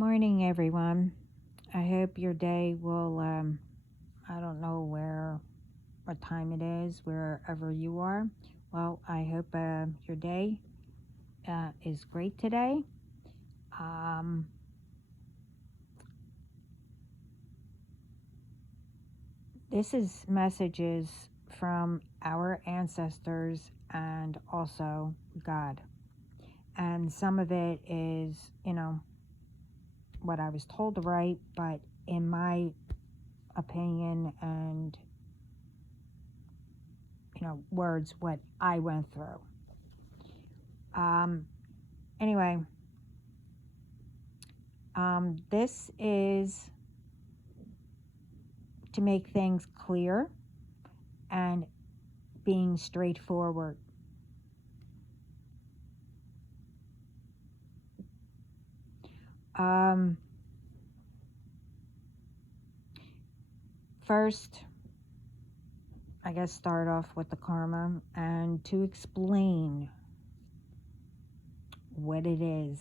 Morning, everyone. I hope your day will, I don't know what time it is, wherever you are. Well, I hope your day is great today. Um, this is messages from our ancestors and also God. And some of it is, what I was told to write, but in my opinion and words what I went through. Anyway, this is to make things clear and being straightforward. Um, First, I guess start off with the karma and to explain what it is.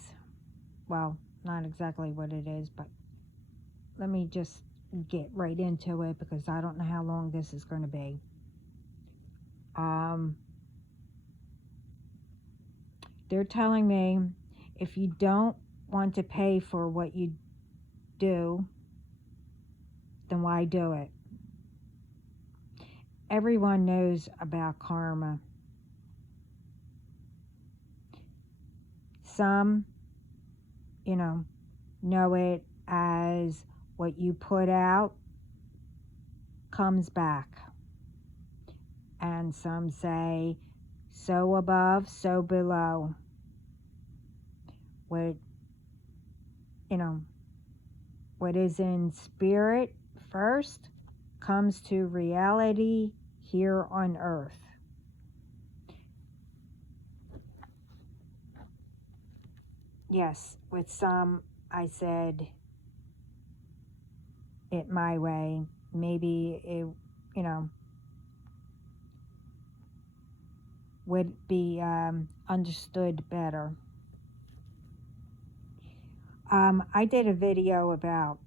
Well, not exactly what it is, but let me just get right into it because I don't know how long this is going to be. They're telling me if you don't want to pay for what you do, then why do it? Everyone knows about karma. Some, know it as what you put out comes back. And some say, so above, so below. What, what is in spirit first comes to reality here on earth. Yes, with some, I said it my way. Maybe it, would be understood better. I did a video about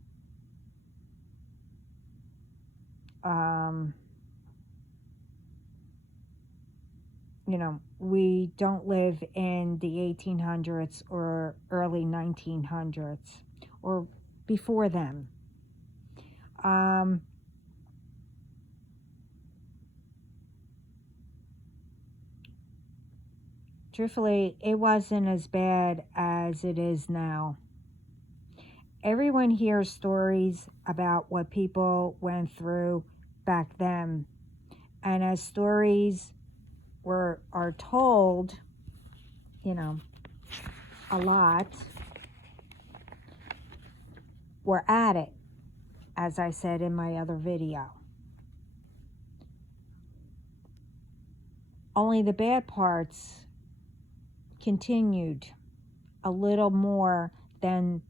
we don't live in the 1800s or early 1900s or before them. Truthfully, it wasn't as bad as it is now. Everyone hears stories about what people went through back then. And as stories are told, a lot, we're at it, as I said in my other video. Only the bad parts continued a little more than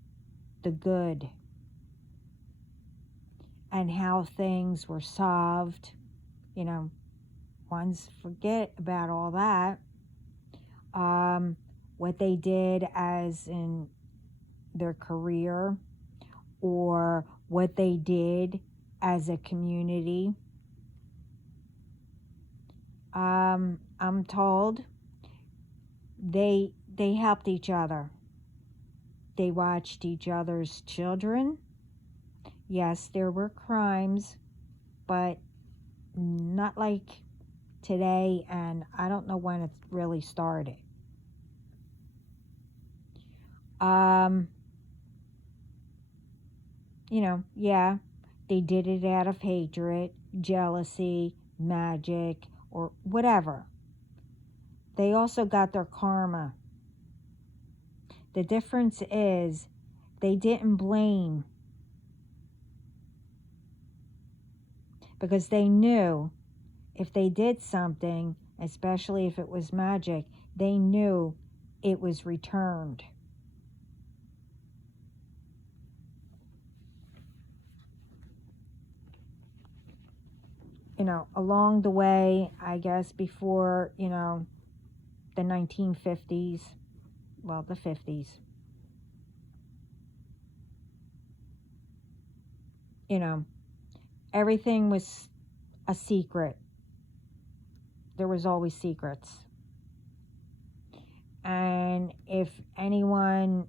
the good, and how things were solved. Ones forget about all that. What they did as in their career, or what they did as a community. I'm told they helped each other. They watched each other's children. Yes, there were crimes, but not like today, and I don't know when it really started. Yeah, they did it out of hatred, jealousy, magic, or whatever. They also got their karma. The difference is they didn't blame, because they knew if they did something, especially if it was magic, they knew it was returned. Along the way, I guess before, the 1950s, well, the 50s, you know, everything was a secret. There was always secrets. And if anyone,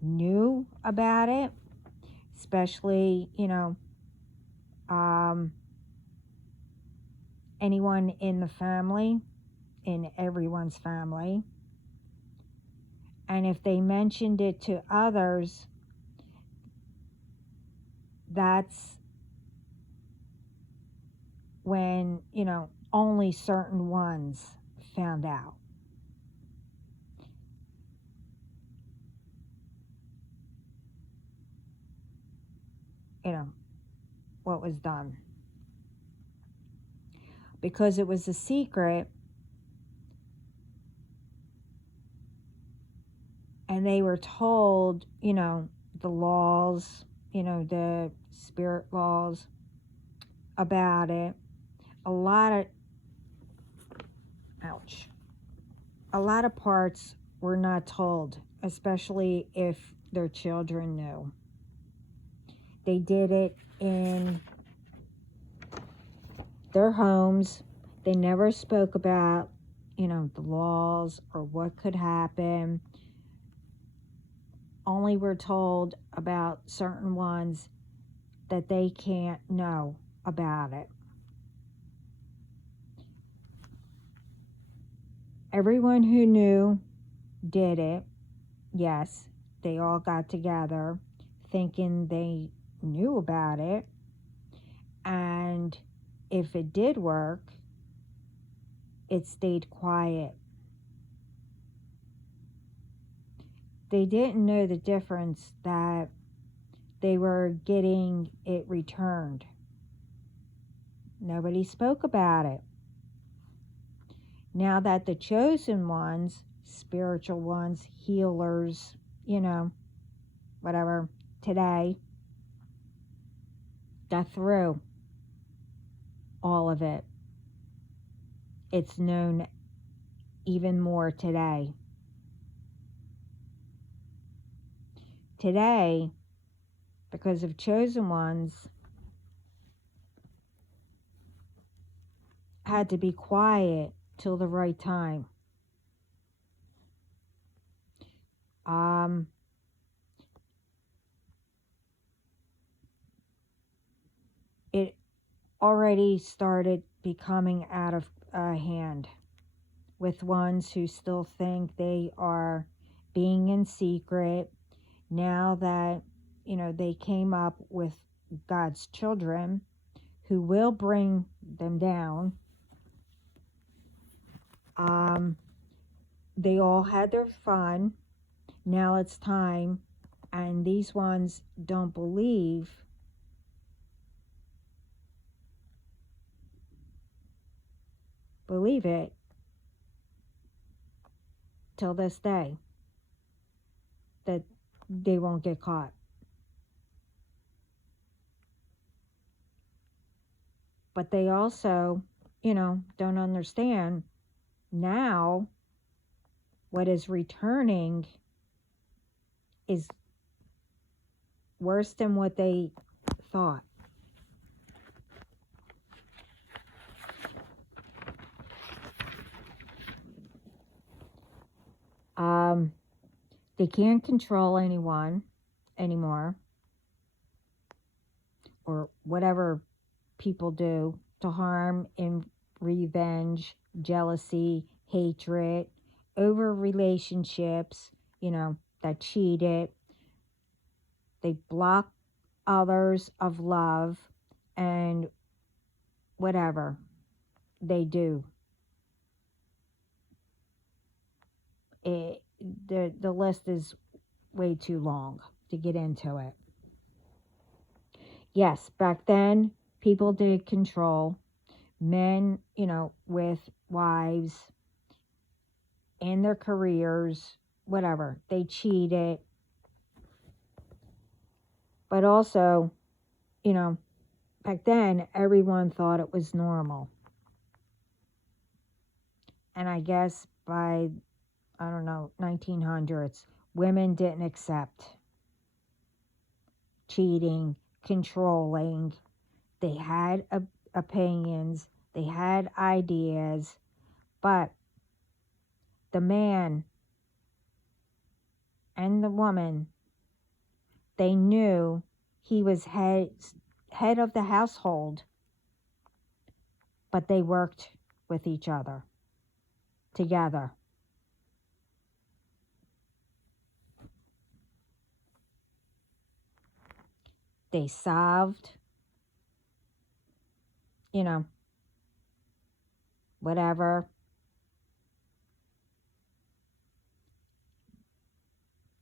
knew about it, especially, um, anyone in the family, in everyone's family, and if they mentioned it to others, that's when, only certain ones found out. You know, what was done. Because it was a secret, and they were told, the laws, the spirit laws about it. A lot of, ouch, a lot of parts were not told, especially if their children knew. They did it in their homes. They never spoke about, the laws or what could happen. Only were told about certain ones that they can't know about it. Everyone who knew did it. Yes, they all got together thinking they knew about it. And if it did work, it stayed quiet. They didn't know the difference that they were getting it returned. Nobody spoke about it. Now that the chosen ones, spiritual ones, healers, whatever, today, got through all of it, it's known even more today. Today, because of chosen ones, had to be quiet till the right time. It already started becoming out of hand with ones who still think they are being in secret. Now that, they came up with God's children who will bring them down, they all had their fun. Now it's time, and these ones don't believe it till this day that they won't get caught. But they also, don't understand now what is returning is worse than what they thought. They can't control anyone anymore, or whatever people do to harm in revenge, jealousy, hatred, over relationships, that cheated. They block others of love and whatever they do. The list is way too long to get into it. Yes, back then people did control men, with wives and their careers, whatever. They cheated. But also, back then everyone thought it was normal. And I guess by, 1900s, women didn't accept cheating, controlling. They had opinions. They had ideas. But the man and the woman, they knew he was head of the household, but they worked with each other together. They solved, whatever.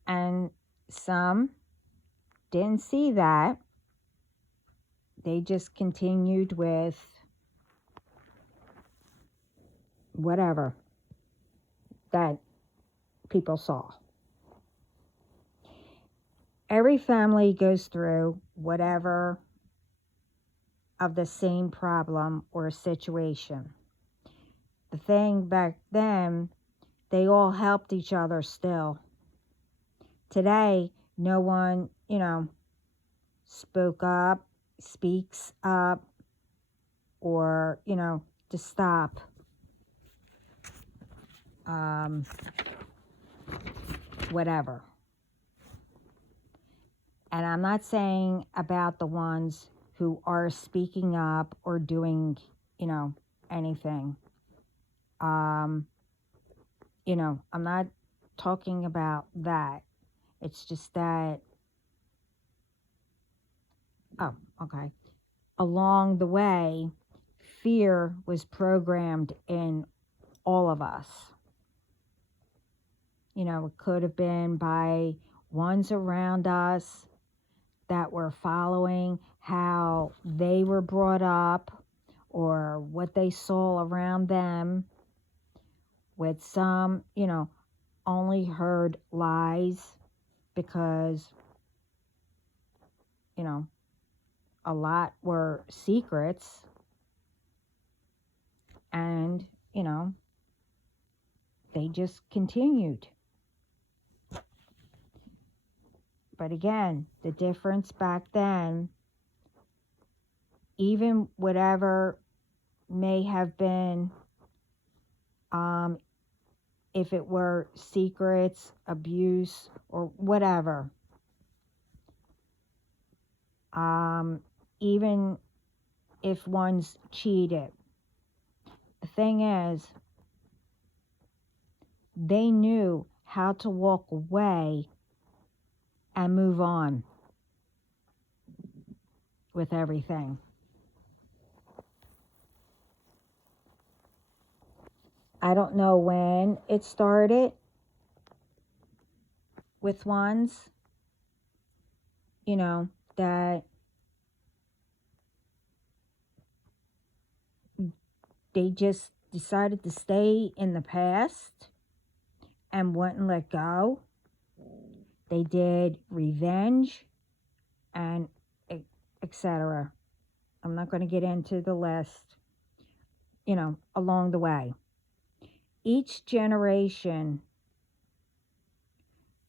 And some didn't see that. They just continued with whatever that people saw. Every family goes through whatever of the same problem or situation. The thing back then, they all helped each other still. Today, no one, speaks up, or, to stop whatever. And I'm not saying about the ones who are speaking up or doing, anything. I'm not talking about that. It's just that, okay. Along the way, fear was programmed in all of us. It could have been by ones around us that were following how they were brought up or what they saw around them. With some, only heard lies because, a lot were secrets. And, they just continued. But again, the difference back then, even whatever may have been, if it were secrets, abuse, or whatever, even if one's cheated, the thing is, they knew how to walk away and move on with everything. I don't know when it started with ones, that they just decided to stay in the past and wouldn't let go. They did revenge and etc. I'm not going to get into the list, along the way. Each generation,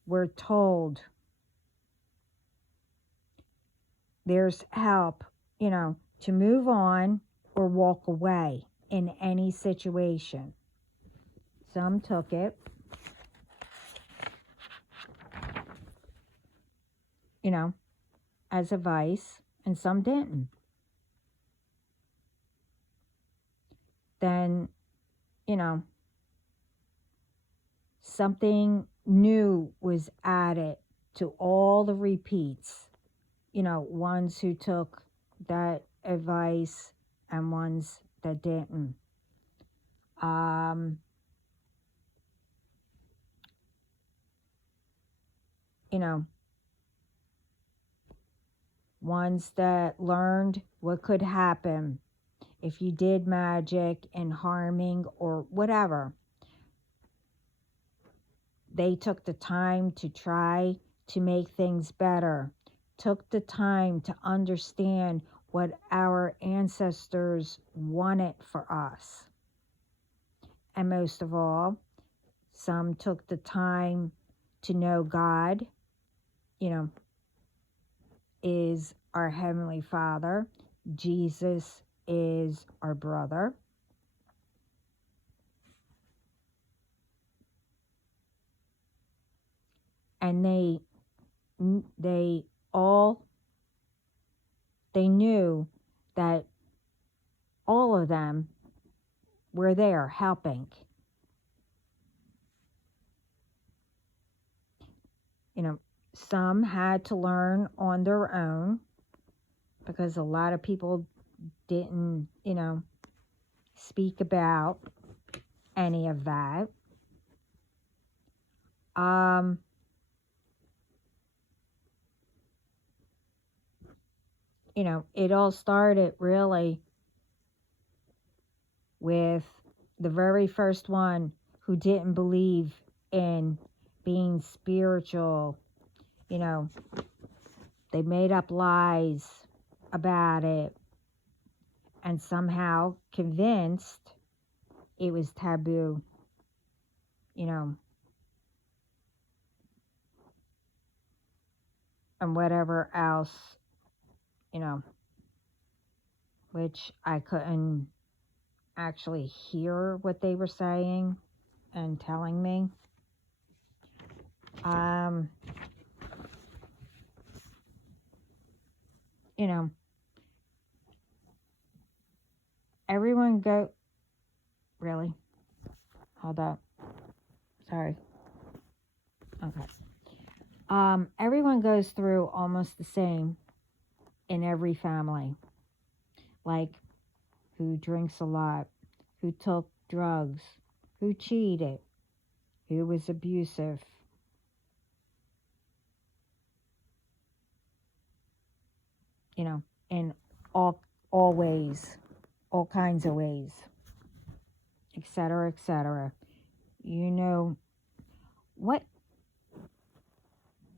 we're told there's help, to move on or walk away in any situation. Some took it, as advice, and some didn't. Then, something new was added to all the repeats. Ones who took that advice and ones that didn't. Ones that learned what could happen if you did magic and harming or whatever. They took the time to try to make things better, took the time to understand what our ancestors wanted for us. And most of all, some took the time to know God, is our Heavenly Father. Jesus is our brother. And they all, they knew that all of them were there helping. You know, some had to learn on their own because a lot of people didn't, speak about any of that. It all started really with the very first one who didn't believe in being spiritual. They made up lies about it and somehow convinced it was taboo, and whatever else, which I couldn't actually hear what they were saying and telling me. Everyone go, really? Hold up. Sorry. Okay. Everyone goes through almost the same in every family. Like who drinks a lot, who took drugs, who cheated, who was abusive. In all ways, all kinds of ways, etc., etc. What?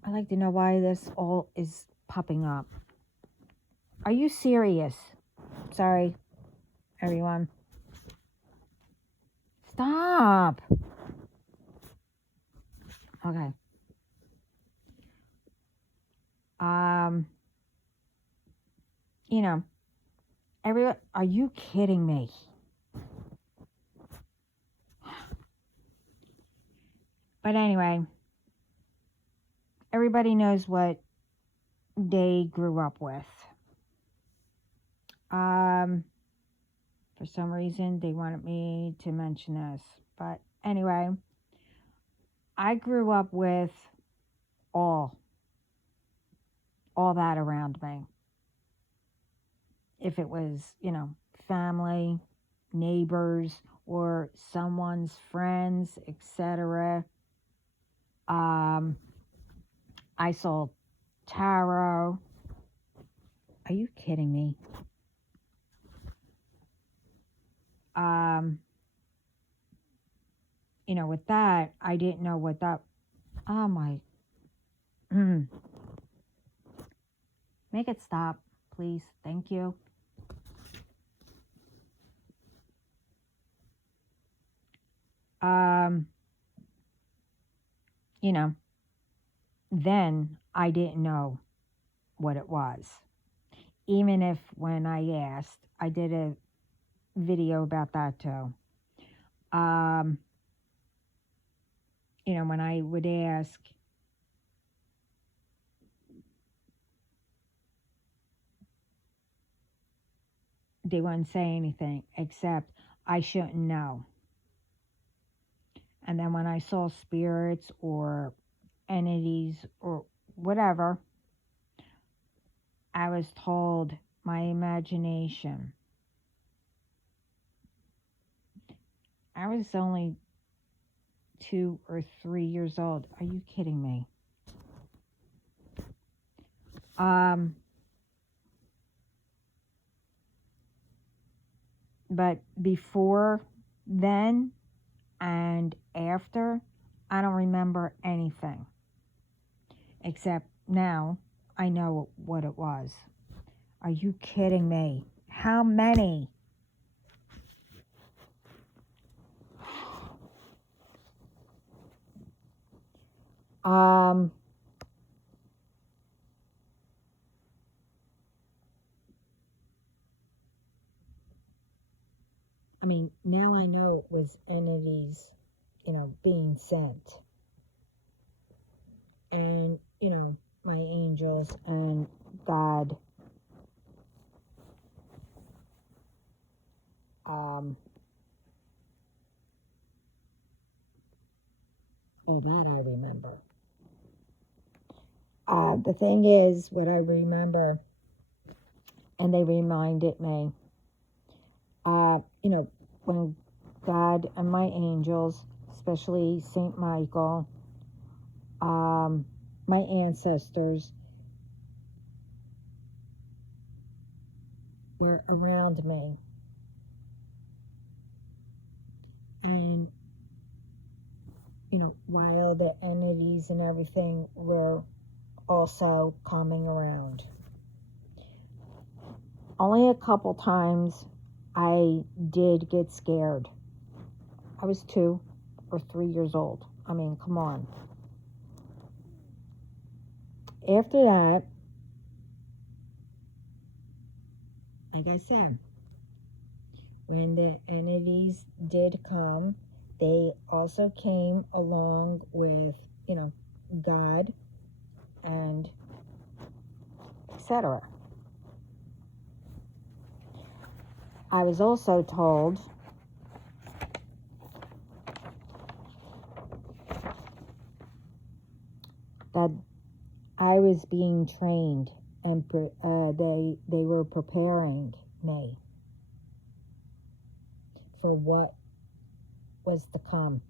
I'd like to know why this all is popping up. Are you serious? Sorry, everyone. Stop. Okay. Everyone, are you kidding me? But anyway, everybody knows what they grew up with. For some reason, they wanted me to mention this. But anyway, I grew up with all that around me. If it was, family, neighbors, or someone's friends, etc. I saw tarot. Are you kidding me? With that, I didn't know what that. Oh my. Make it stop, please. Thank you. Then I didn't know what it was. Even if when I asked, I did a video about that too. When I would ask, they wouldn't say anything except I shouldn't know. And then when I saw spirits or entities or whatever, I was told my imagination. I was only 2 or 3 years old. Are you kidding me? But before then and after, I don't remember anything. Except now I know what it was. Are you kidding me? How many? now I know it was entities, being sent. And, my angels and God, all that I remember. The thing is, what I remember, and they reminded me, when God and my angels, especially Saint Michael, my ancestors, were around me. And, while the entities and everything were also coming around. Only a couple times I did get scared. I was 2 or 3 years old. I mean, come on. After that, like I said, when the entities did come, they also came along with, God and etc. I was also told that I was being trained, and they were preparing me for what was to come.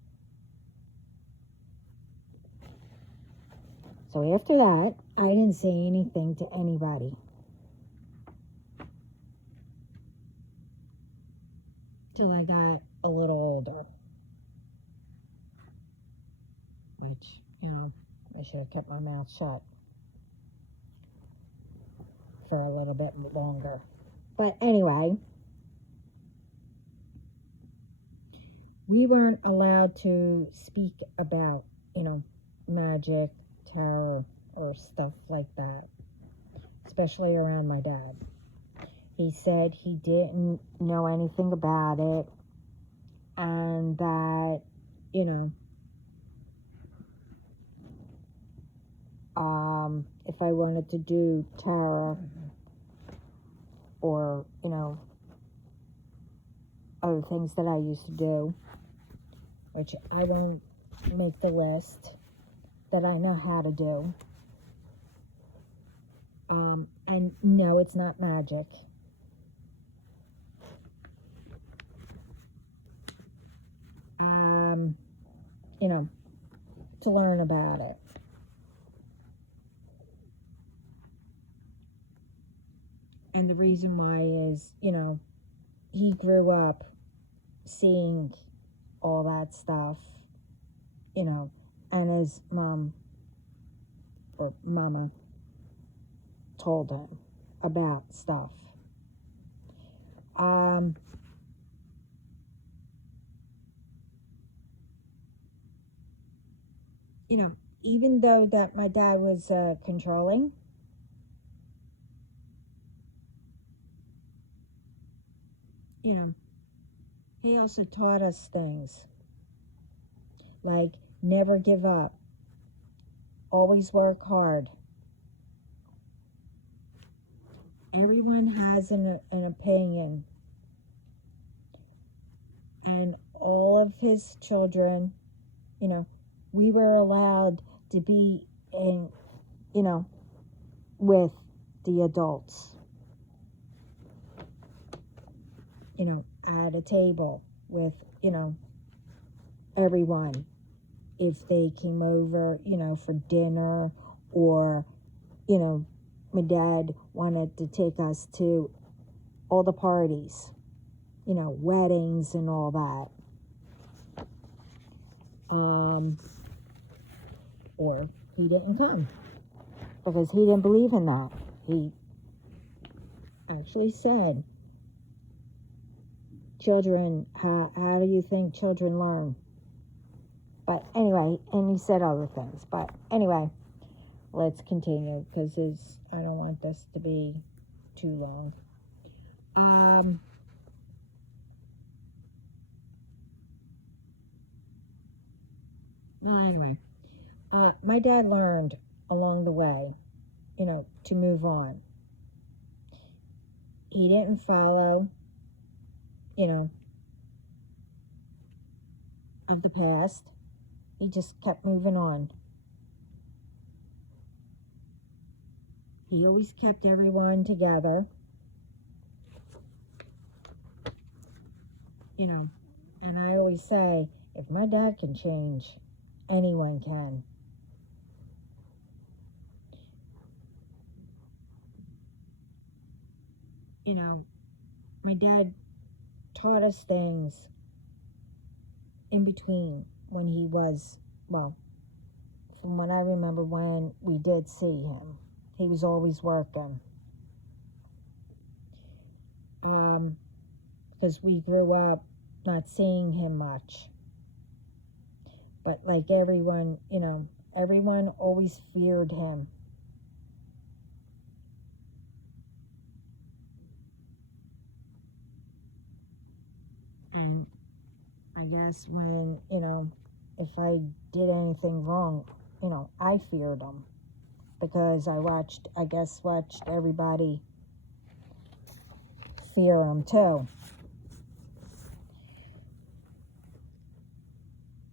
So after that, I didn't say anything to anybody. Till I got a little older. Which, I should have kept my mouth shut for a little bit longer. But anyway, we weren't allowed to speak about, magic, tarot, or stuff like that, especially around my dad. He said he didn't know anything about it, and that, if I wanted to do tarot or, other things that I used to do, which I don't make the list, that I know how to do. And no, it's not magic. To learn about it. And the reason why is, he grew up seeing all that stuff, and his mom or mama told him about stuff. Even though that my dad was controlling, he also taught us things like never give up, always work hard. Everyone has an opinion, and all of his children, we were allowed to be in, with the adults, at a table with, everyone. If they came over, for dinner, or, my dad wanted to take us to all the parties, weddings and all that. Or he didn't come because he didn't believe in that. He actually said, children, how do you think children learn? But anyway, and he said other things. But anyway, let's continue because I don't want this to be too long. Well, anyway, my dad learned along the way, to move on. He didn't follow, you know, of the past. He just kept moving on. He always kept everyone together, and I always say, if my dad can change, anyone can. My dad taught us things in between when he was, well, from what I remember when we did see him. He was always working. Because we grew up not seeing him much. But like everyone, everyone always feared him. And I guess when, if I did anything wrong, I feared him. Because I watched everybody fear him too.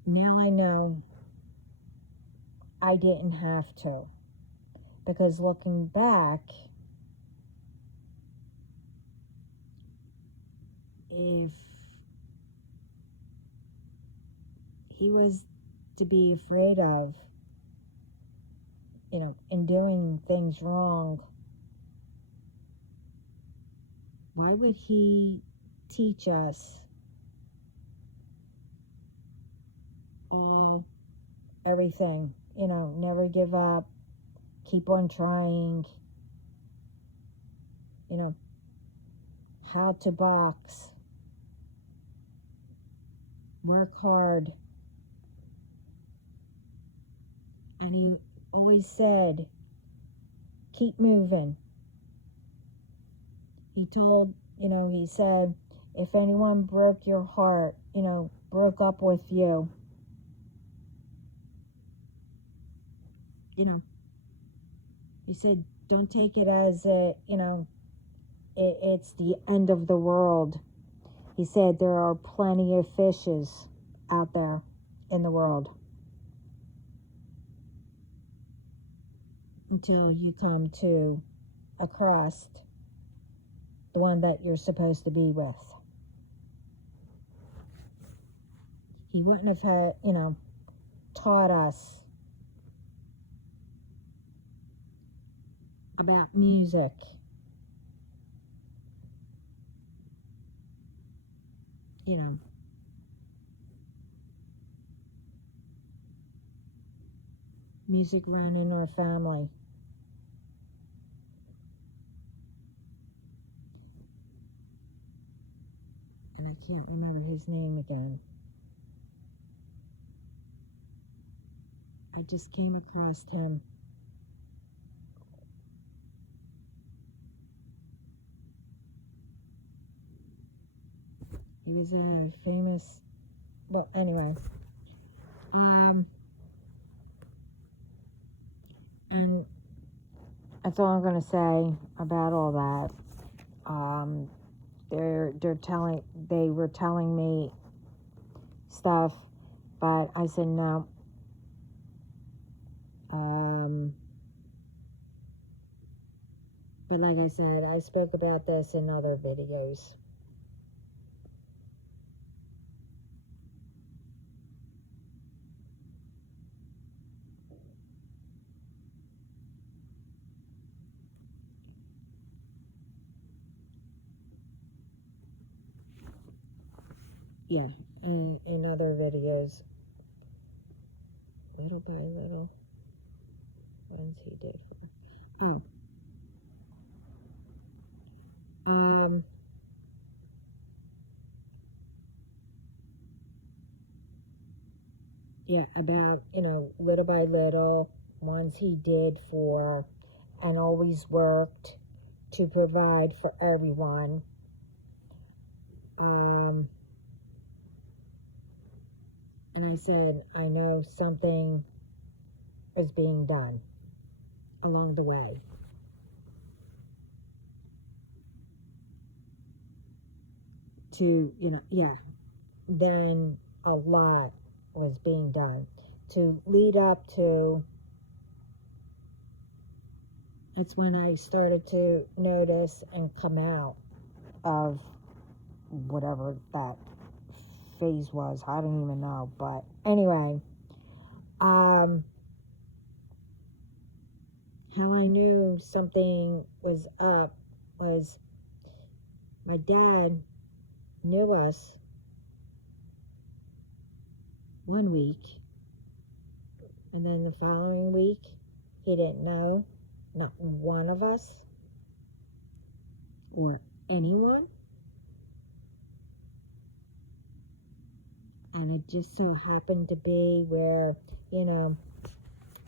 Now I know I didn't have to. Because looking back, if he was to be afraid of, in doing things wrong, why would he teach us everything? Never give up, keep on trying, how to box, work hard. And he always said, keep moving. He told, he said, if anyone broke your heart, broke up with you, he said, don't take it as it's the end of the world. He said there are plenty of fishes out there in the world. Until you come to a crust, the one that you're supposed to be with. He wouldn't have had, taught us about music. Music ran in our family. And I can't remember his name again. I just came across him. He was a famous, well, anyway. And that's all I'm going to say about all that. They were telling me stuff, but I said no. But like I said, I spoke about this in other videos. Yeah, in other videos. Little by little. Ones he did for. Yeah, about, little by little, ones he did for, and always worked to provide for everyone. And I said, I know something is being done along the way. To, then a lot was being done to lead up to. That's when I started to notice and come out of whatever that phase was. I don't even know. But anyway, how I knew something was up was my dad knew us one week, and then the following week he didn't know not one of us or anyone. And it just so happened to be where,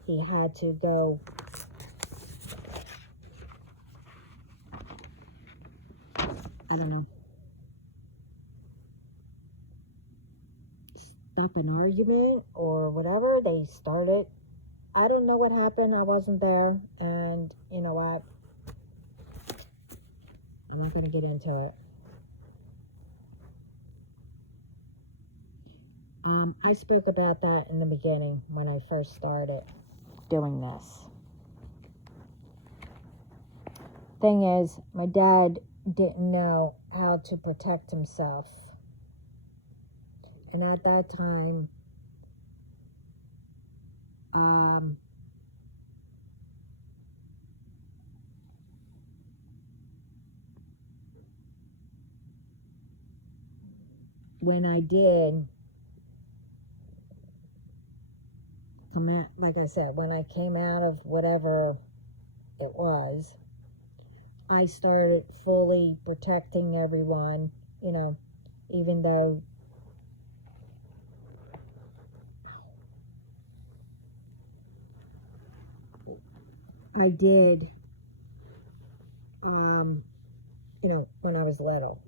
he had to go I don't know, stop an argument or whatever. They started. I don't know what happened. I wasn't there. And you know what? I'm not going to get into it. I spoke about that in the beginning when I first started doing this. Thing is, my dad didn't know how to protect himself. And at that time, when I did come out, like I said, when I came out of whatever it was, I started fully protecting everyone, even though I did, when I was little.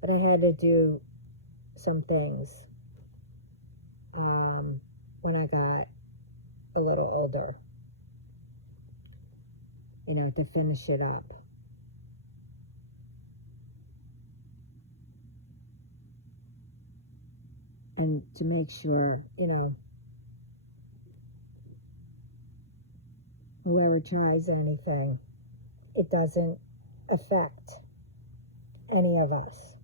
But I had to do some things when I got a little older, to finish it up. And to make sure, whoever tries anything, it doesn't affect any of us.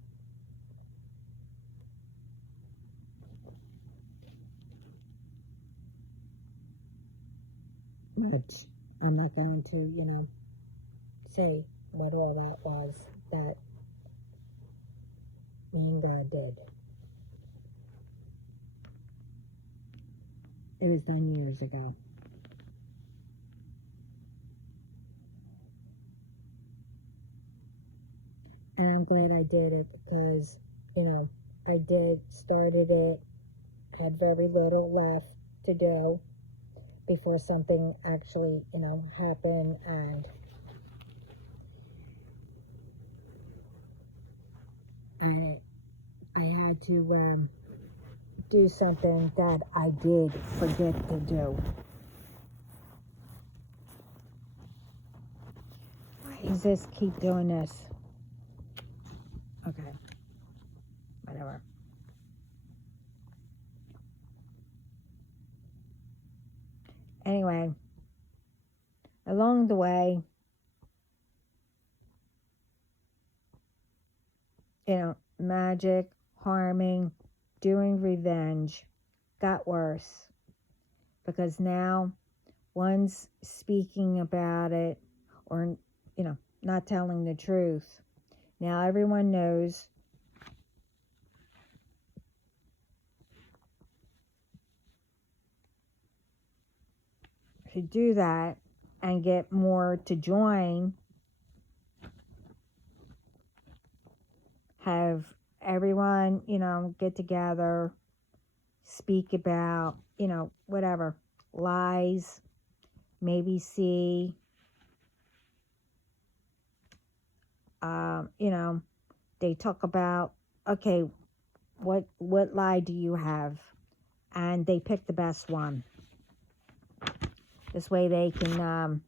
Which I'm not going to, say what all that was that me and God did. It was done years ago. And I'm glad I did it because, I started it, had very little left to do before something actually, happened. And I had to do something that I did forget to do. Why does this keep doing this? Okay. Whatever. Anyway, along the way, magic, harming, doing revenge got worse. Because now one's speaking about it or, not telling the truth. Now everyone knows to do that and get more to join. Have everyone, get together, speak about, whatever, lies, maybe see, they talk about, okay, what lie do you have? And they pick the best one. This way they can,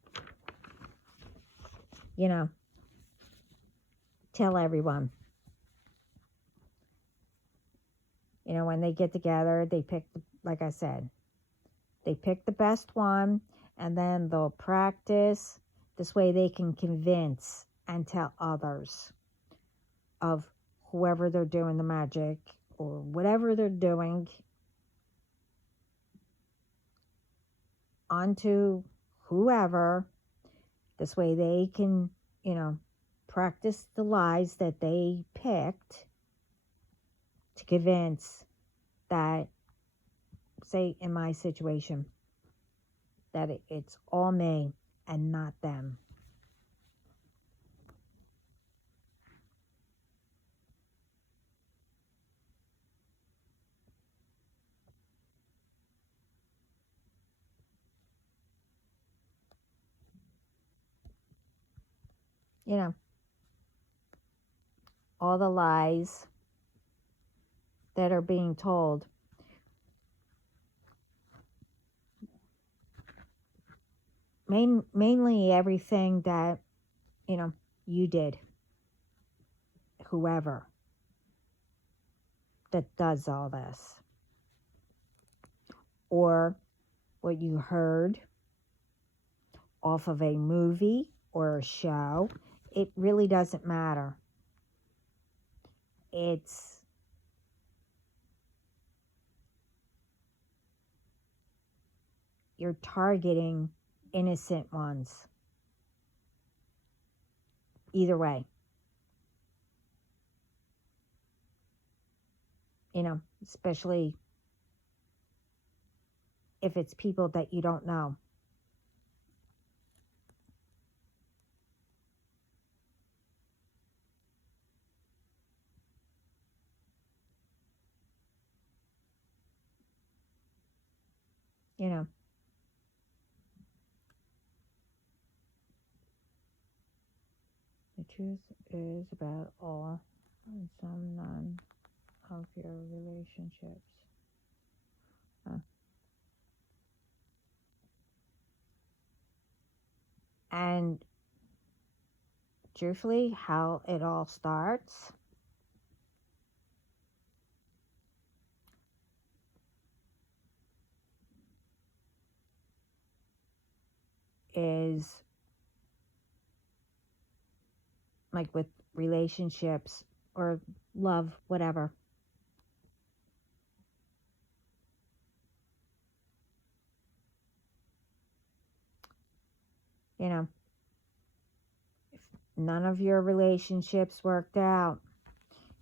tell everyone. When they get together, they pick, like I said, they pick the best one, and then they'll practice. This way they can convince and tell others of whoever they're doing the magic or whatever they're doing onto whoever. This way they can, practice the lies that they picked to convince that, say in my situation, that it's all me and not them. All the lies that are being told. Mainly everything that, you did. Whoever that does all this. Or what you heard off of a movie or a show. It really doesn't matter. You're targeting innocent ones. Either way. Especially if it's people that you don't know. The truth is about all and some none of your relationships. And truthfully, how it all starts is like with relationships or love, whatever. If none of your relationships worked out,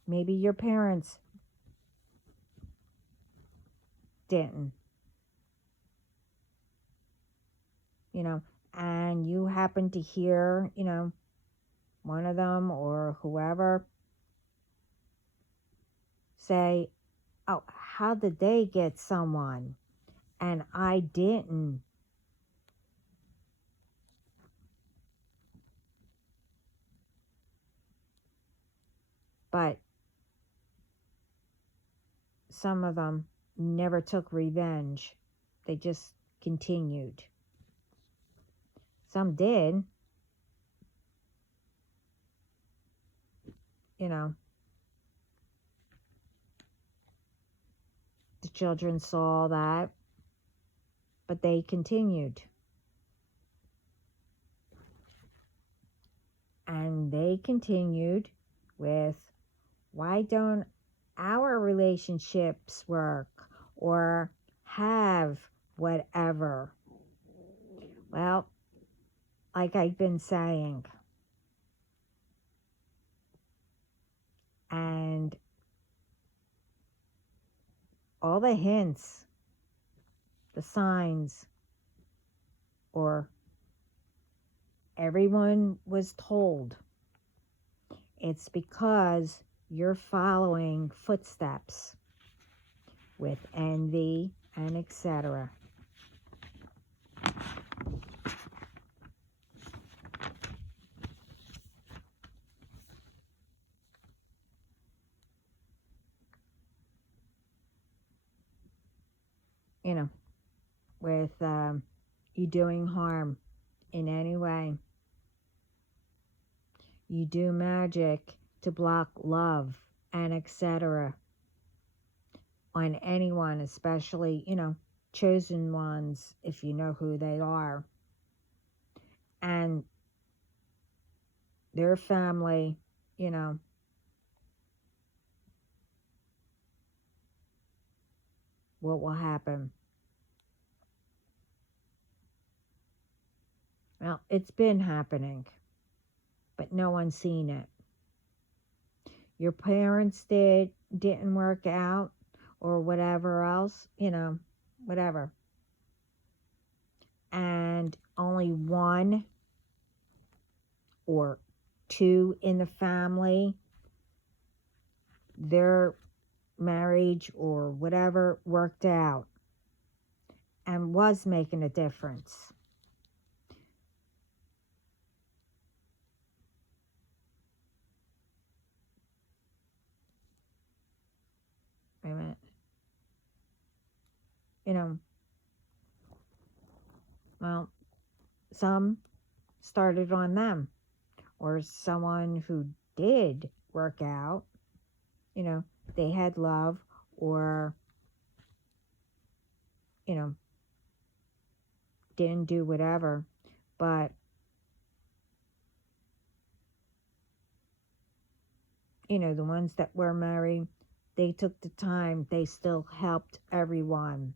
maybe your parents didn't, and you happen to hear, one of them or whoever say, oh, how did they get someone and I didn't? But some of them never took revenge. They just continued. Some did. The children saw that, but they continued. And they continued with, why don't our relationships work or have whatever? Well, like I've been saying, and all the hints, the signs, or everyone was told, it's because you're following footsteps with envy and etc. you know, with you doing harm in any way. You do magic to block love and etc. on anyone, especially, chosen ones, if you know who they are. And their family, what will happen? Well, it's been happening, but no one's seen it. Your parents didn't work out, or whatever else, whatever. And only one or two in the family, their marriage or whatever worked out and was making a difference. Wait a minute. Well, some started on them, or someone who did work out, they had love, or, didn't do whatever, but, the ones that were married, they took the time, they still helped everyone.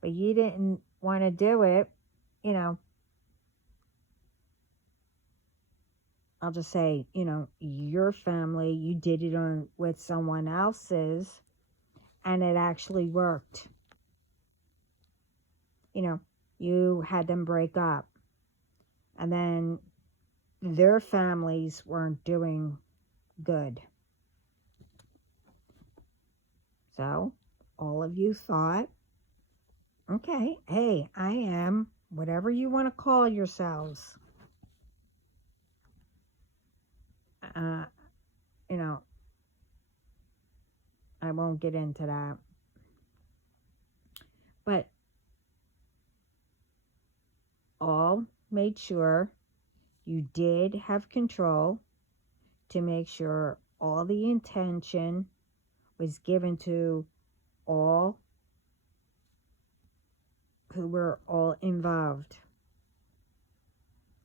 But you didn't want to do it, I'll just say, your family, you did it on with someone else's, and it actually worked. You had them break up, and then their families weren't doing good. So all of you thought, okay, hey, I am whatever you want to call yourselves. I won't get into that. But all made sure you did have control to make sure all the intention was given to all who were all involved.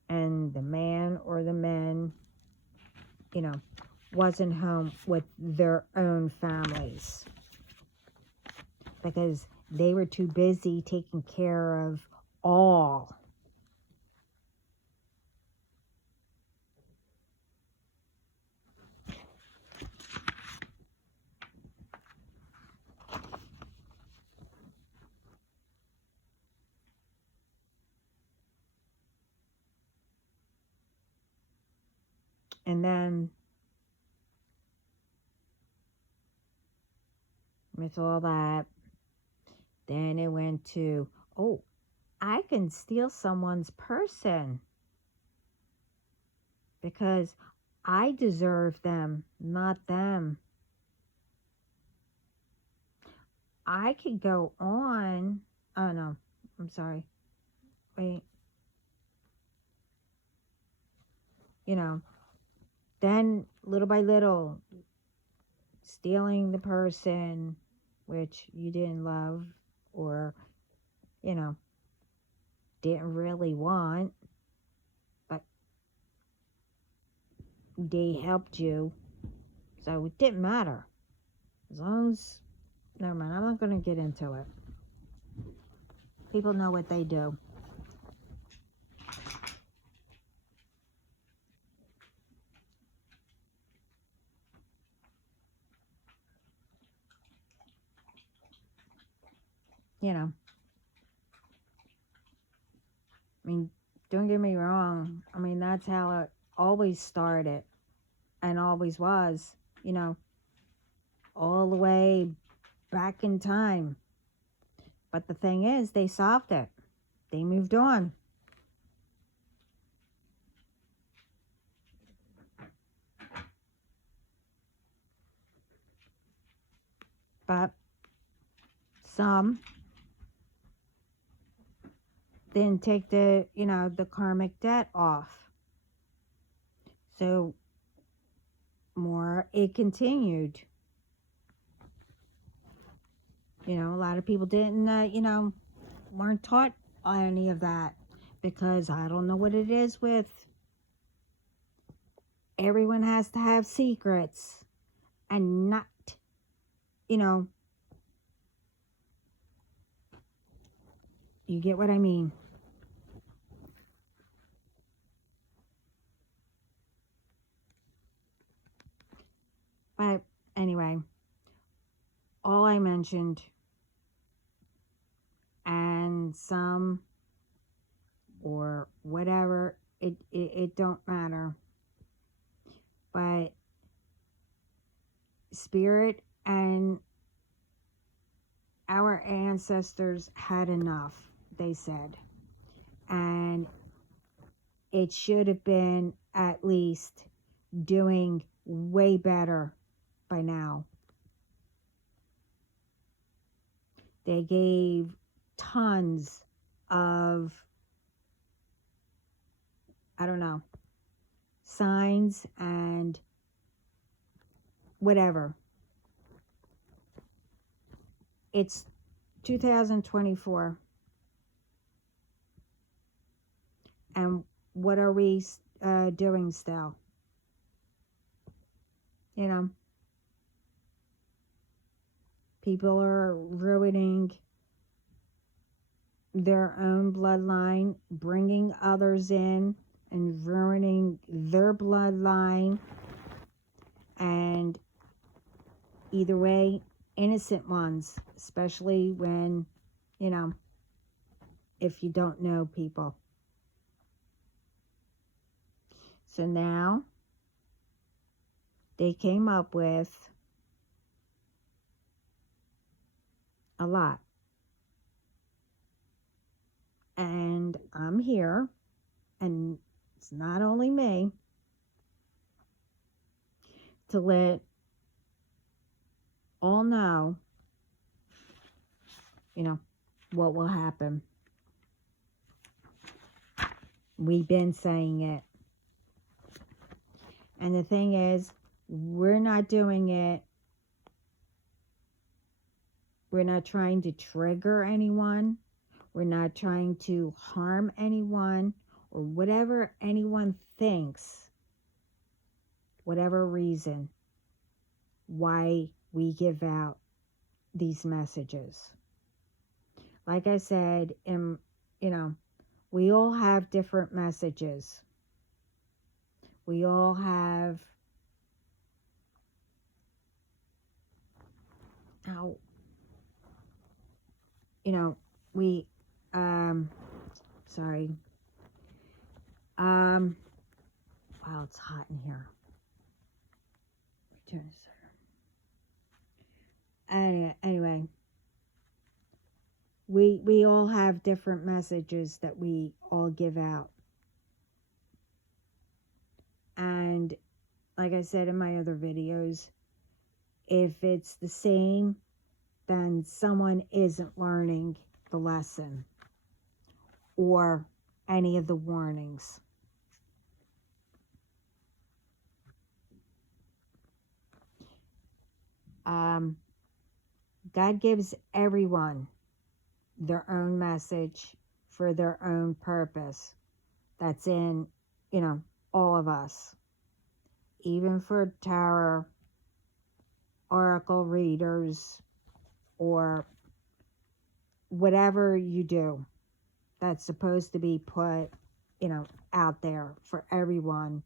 And the man or the men, wasn't home with their own families, because they were too busy taking care of all. And then with all that, then it went to, oh, I can steal someone's person because I deserve them, not them. I could go on. Oh, no. I'm sorry. Wait. Then little by little, stealing the person which you didn't love, or, didn't really want, but they helped you. So it didn't matter. As long as, never mind, I'm not going to get into it. People know what they do. I mean, don't get me wrong. I mean, that's how it always started and always was, all the way back in time. But the thing is, they solved it. They moved on. But some didn't take the karmic debt off. So more, it continued. A lot of people didn't, weren't taught any of that, because I don't know what it is with everyone has to have secrets and not, you know, you get what I mean. But anyway, all I mentioned, and some or whatever, it don't matter. But spirit and our ancestors had enough, they said. And it should have been at least doing way better by now. They gave tons of, I don't know, signs and whatever. It's 2024. And what are we doing still? People are ruining their own bloodline, bringing others in and ruining their bloodline. And either way, innocent ones, especially when, if you don't know people. So now they came up with a lot. And I'm here, and it's not only me, to let all know, what will happen. We've been saying it. And the thing is, we're not doing it. We're not trying to trigger anyone. We're not trying to harm anyone, or whatever anyone thinks, whatever reason why we give out these messages. Like I said, we all have different messages. We all have we sorry. Wow, it's hot in here. Return to anyway, we all have different messages that we all give out. And like I said in my other videos, if it's the same, then someone isn't learning the lesson or any of the warnings. God gives everyone their own message for their own purpose. That's in, all of us. Even for tarot, oracle readers, or whatever you do, that's supposed to be put, out there for everyone.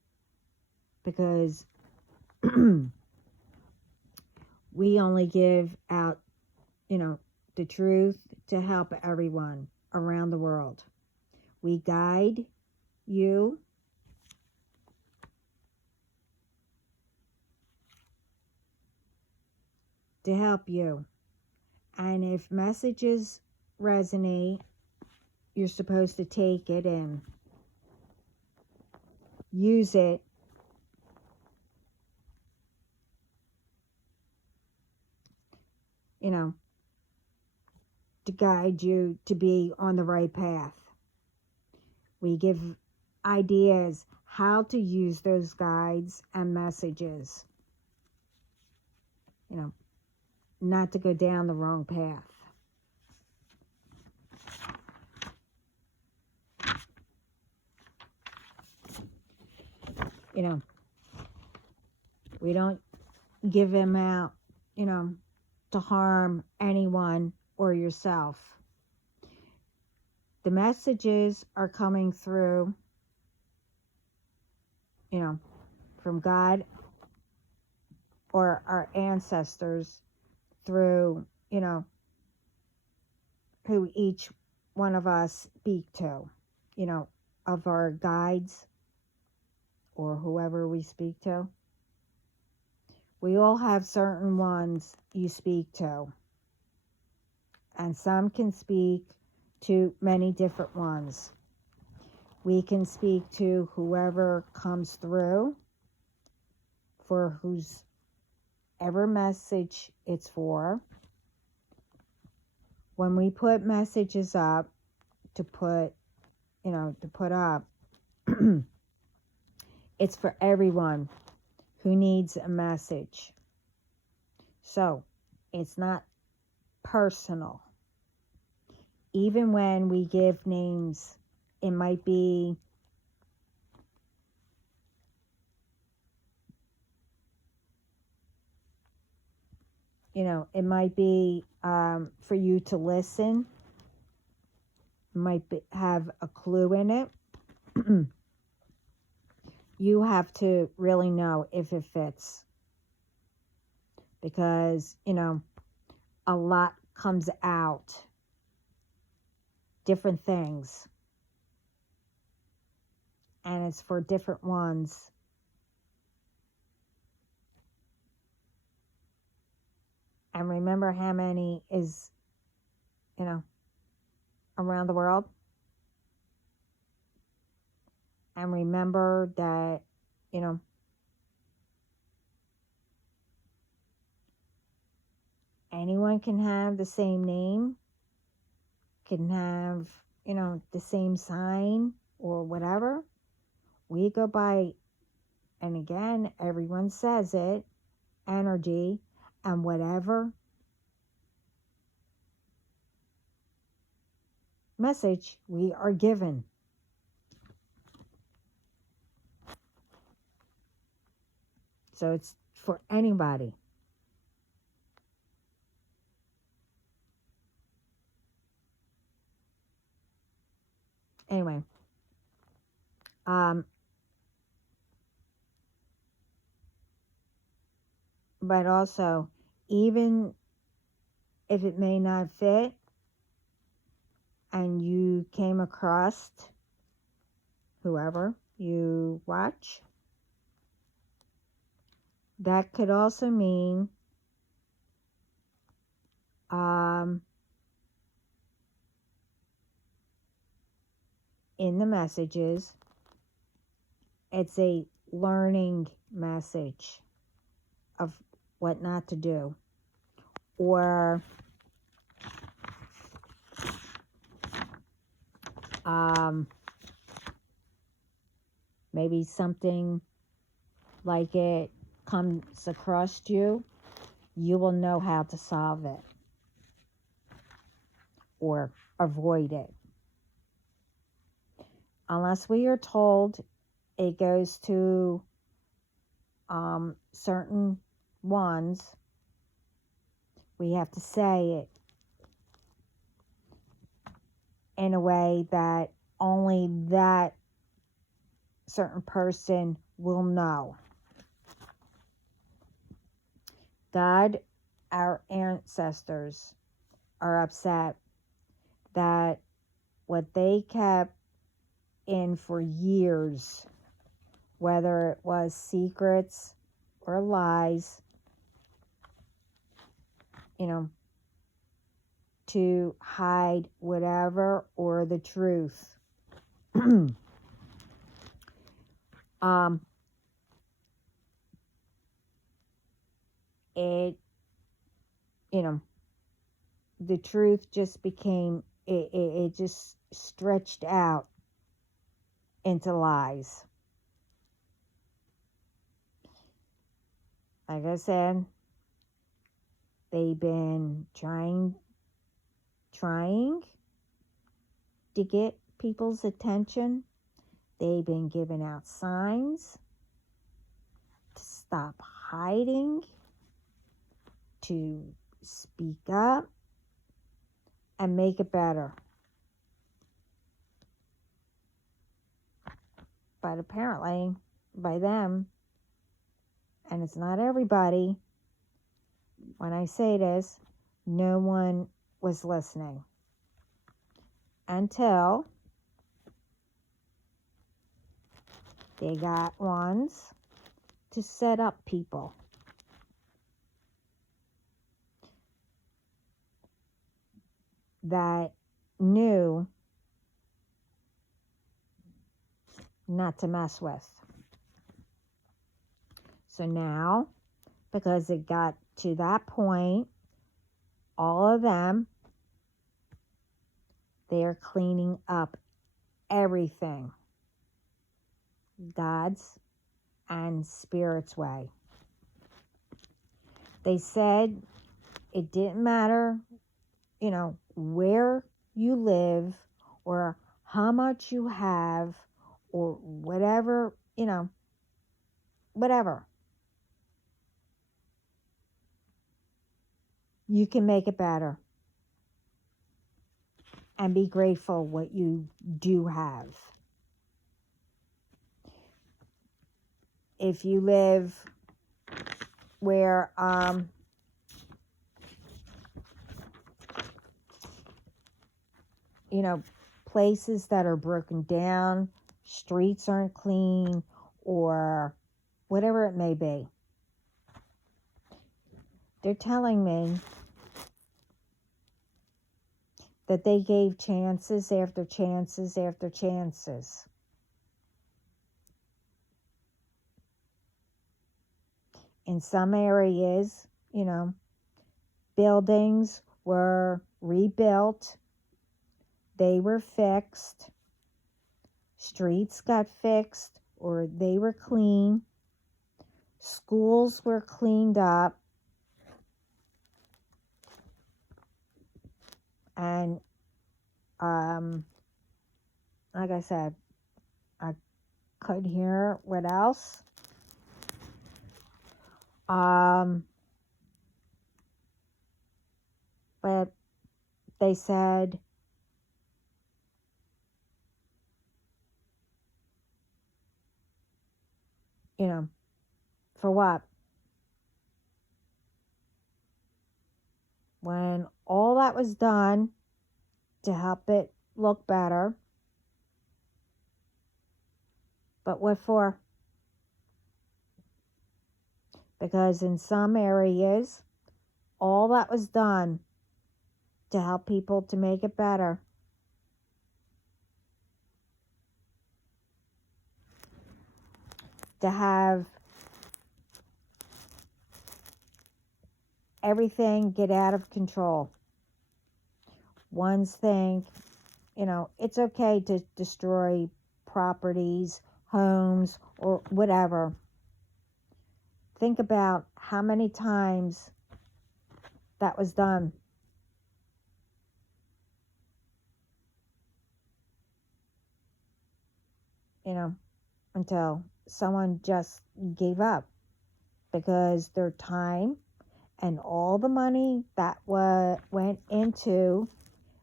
Because we only give out, the truth to help everyone around the world. We guide you to help you. And if messages resonate, you're supposed to take it and use it to guide you to be on the right path. We give ideas how to use those guides and messages, not to go down the wrong path. We don't give them out, to harm anyone or yourself. The messages are coming through, from God or our ancestors through, who each one of us speak to, of our guides or whoever we speak to. We all have certain ones you speak to, and some can speak to many different ones. We can speak to whoever comes through for whose ever message it's for. When we put messages up to put up, it's for everyone who needs a message. So it's not personal. Even when we give names, it might be for you to listen. It might have a clue in it. You have to really know if it fits, because a lot comes out, different things, and it's for different ones. And remember how many is around the world. And remember that, anyone can have the same name, can have, the same sign or whatever. We go by, and again, everyone says it, energy and whatever message we are given. So it's for anybody. Anyway, but also, even if it may not fit and you came across whoever you watch, that could also mean in the messages, it's a learning message of what not to do, or maybe something like it comes across you, you will know how to solve it or avoid it. Unless we are told it goes to certain ones, we have to say it in a way that only that certain person will know. God, our ancestors, are upset that what they kept in for years, whether it was secrets or lies, to hide whatever or the truth. It, the truth just became, it just stretched out into lies. Like I said, they've been trying to get people's attention. They've been giving out signs to stop hiding, to speak up, and make it better. But apparently, by them, and it's not everybody, when I say this, no one was listening. Until they got ones to set up people. That knew not to mess with. So now, because it got to that point, all of them, they're cleaning up everything God's and Spirit's way. They said it didn't matter, where you live or how much you have or whatever, whatever. You can make it better. And be grateful what you do have. If you live where places that are broken down, streets aren't clean, or whatever it may be, they're telling me that they gave chances after chances after chances. In some areas, buildings were rebuilt, they were fixed, streets got fixed or they were clean, schools were cleaned up, and like I said, I couldn't hear what else. But they said for what? When all that was done to help it look better, but what for? Because in some areas, all that was done to help people to make it better. To have everything get out of control. Ones think, it's okay to destroy properties, homes, or whatever. Think about how many times that was done. Until someone just gave up, because their time and all the money that went into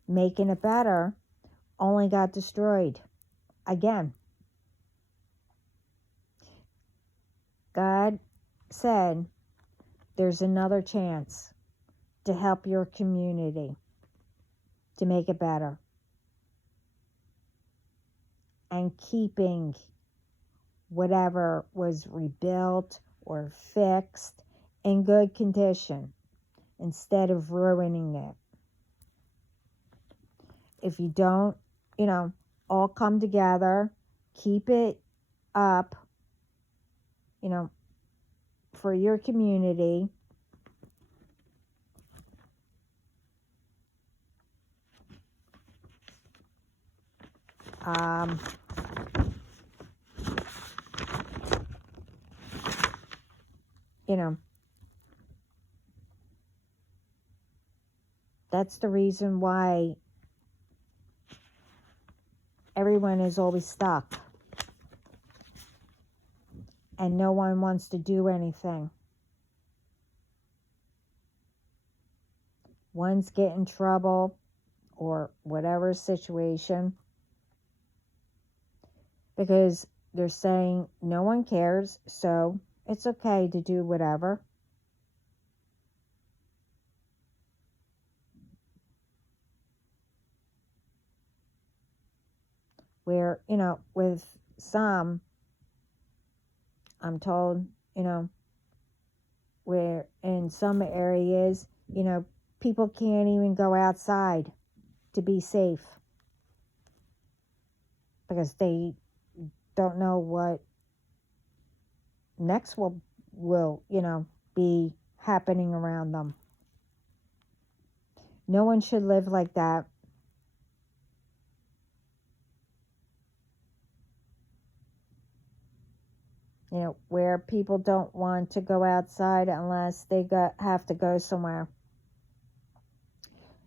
making it better only got destroyed again. God said there's another chance to help your community to make it better. And keeping whatever was rebuilt or fixed in good condition instead of ruining it. if you don't, all come together, keep it up, for your community, um, that's the reason why everyone is always stuck and no one wants to do anything. One's get in trouble or whatever situation because they're saying no one cares, so it's okay to do whatever. Where, with some, I'm told, where in some areas, people can't even go outside to be safe because they don't know what next will be happening around them. No one should live like that. Where people don't want to go outside unless they have to go somewhere.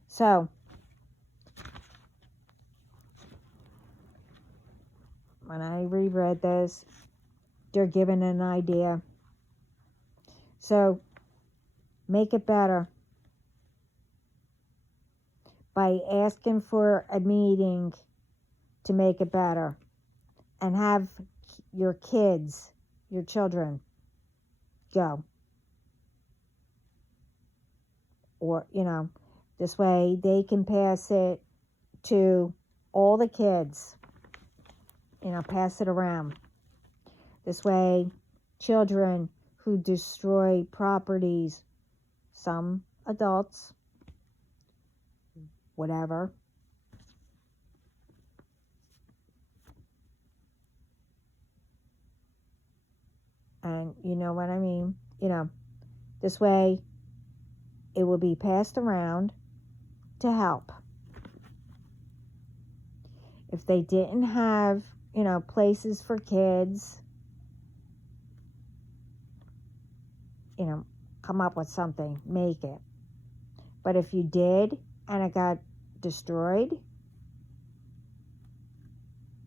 So, when I reread this, they're given an idea. So, make it better by asking for a meeting to make it better and have your kids, your children, go. Or, this way they can pass it to all the kids, pass it around. This way, children who destroy properties, some adults, whatever, and you know what I mean, this way it will be passed around to help. If they didn't have, places for kids, come up with something, make it. But if you did and it got destroyed,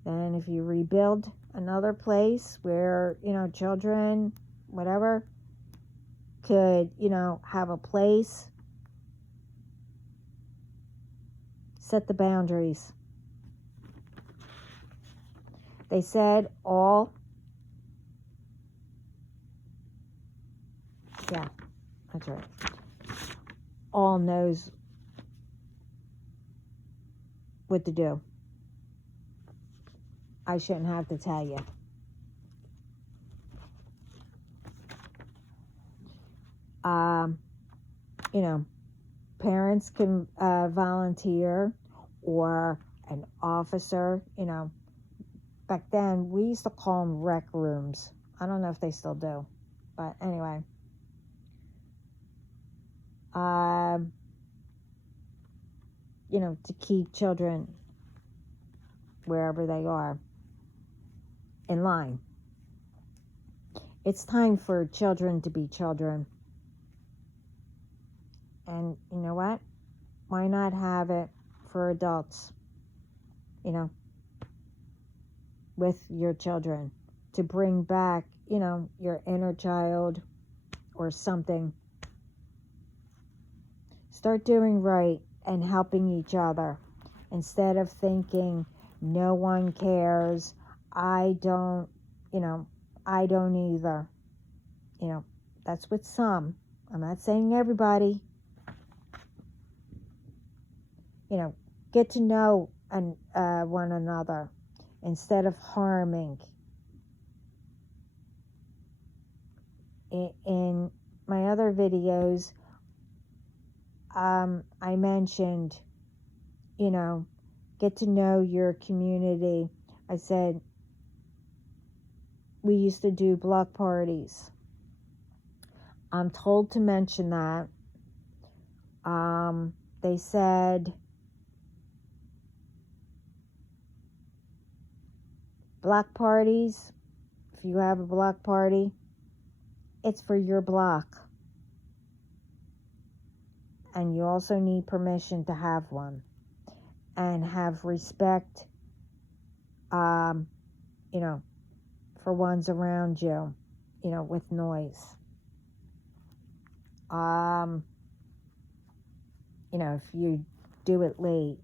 then if you rebuild another place where, children, whatever, could, have a place, set the boundaries. They said yeah, that's right. All knows what to do. I shouldn't have to tell you. Parents can volunteer, or an officer, back then we used to call them rec rooms. I don't know if they still do, but anyway. To keep children wherever they are in line. It's time for children to be children. And you know what? Why not have it for adults? With your children, to bring back, your inner child or something. Start doing right and helping each other instead of thinking no one cares, I don't either. That's with some. I'm not saying everybody. Get to know one another instead of harming. In my other videos, I mentioned, get to know your community. I said, we used to do block parties. I'm told to mention that. They said block parties, if you have a block party, it's for your block. And you also need permission to have one. And have respect, for ones around you, with noise. If you do it late.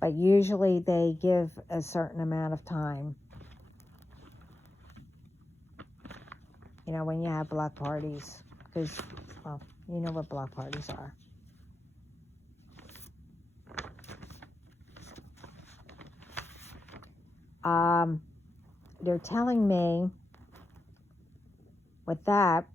But usually they give a certain amount of time. When you have block parties. Because, well, you know what block parties are. They're telling me with that,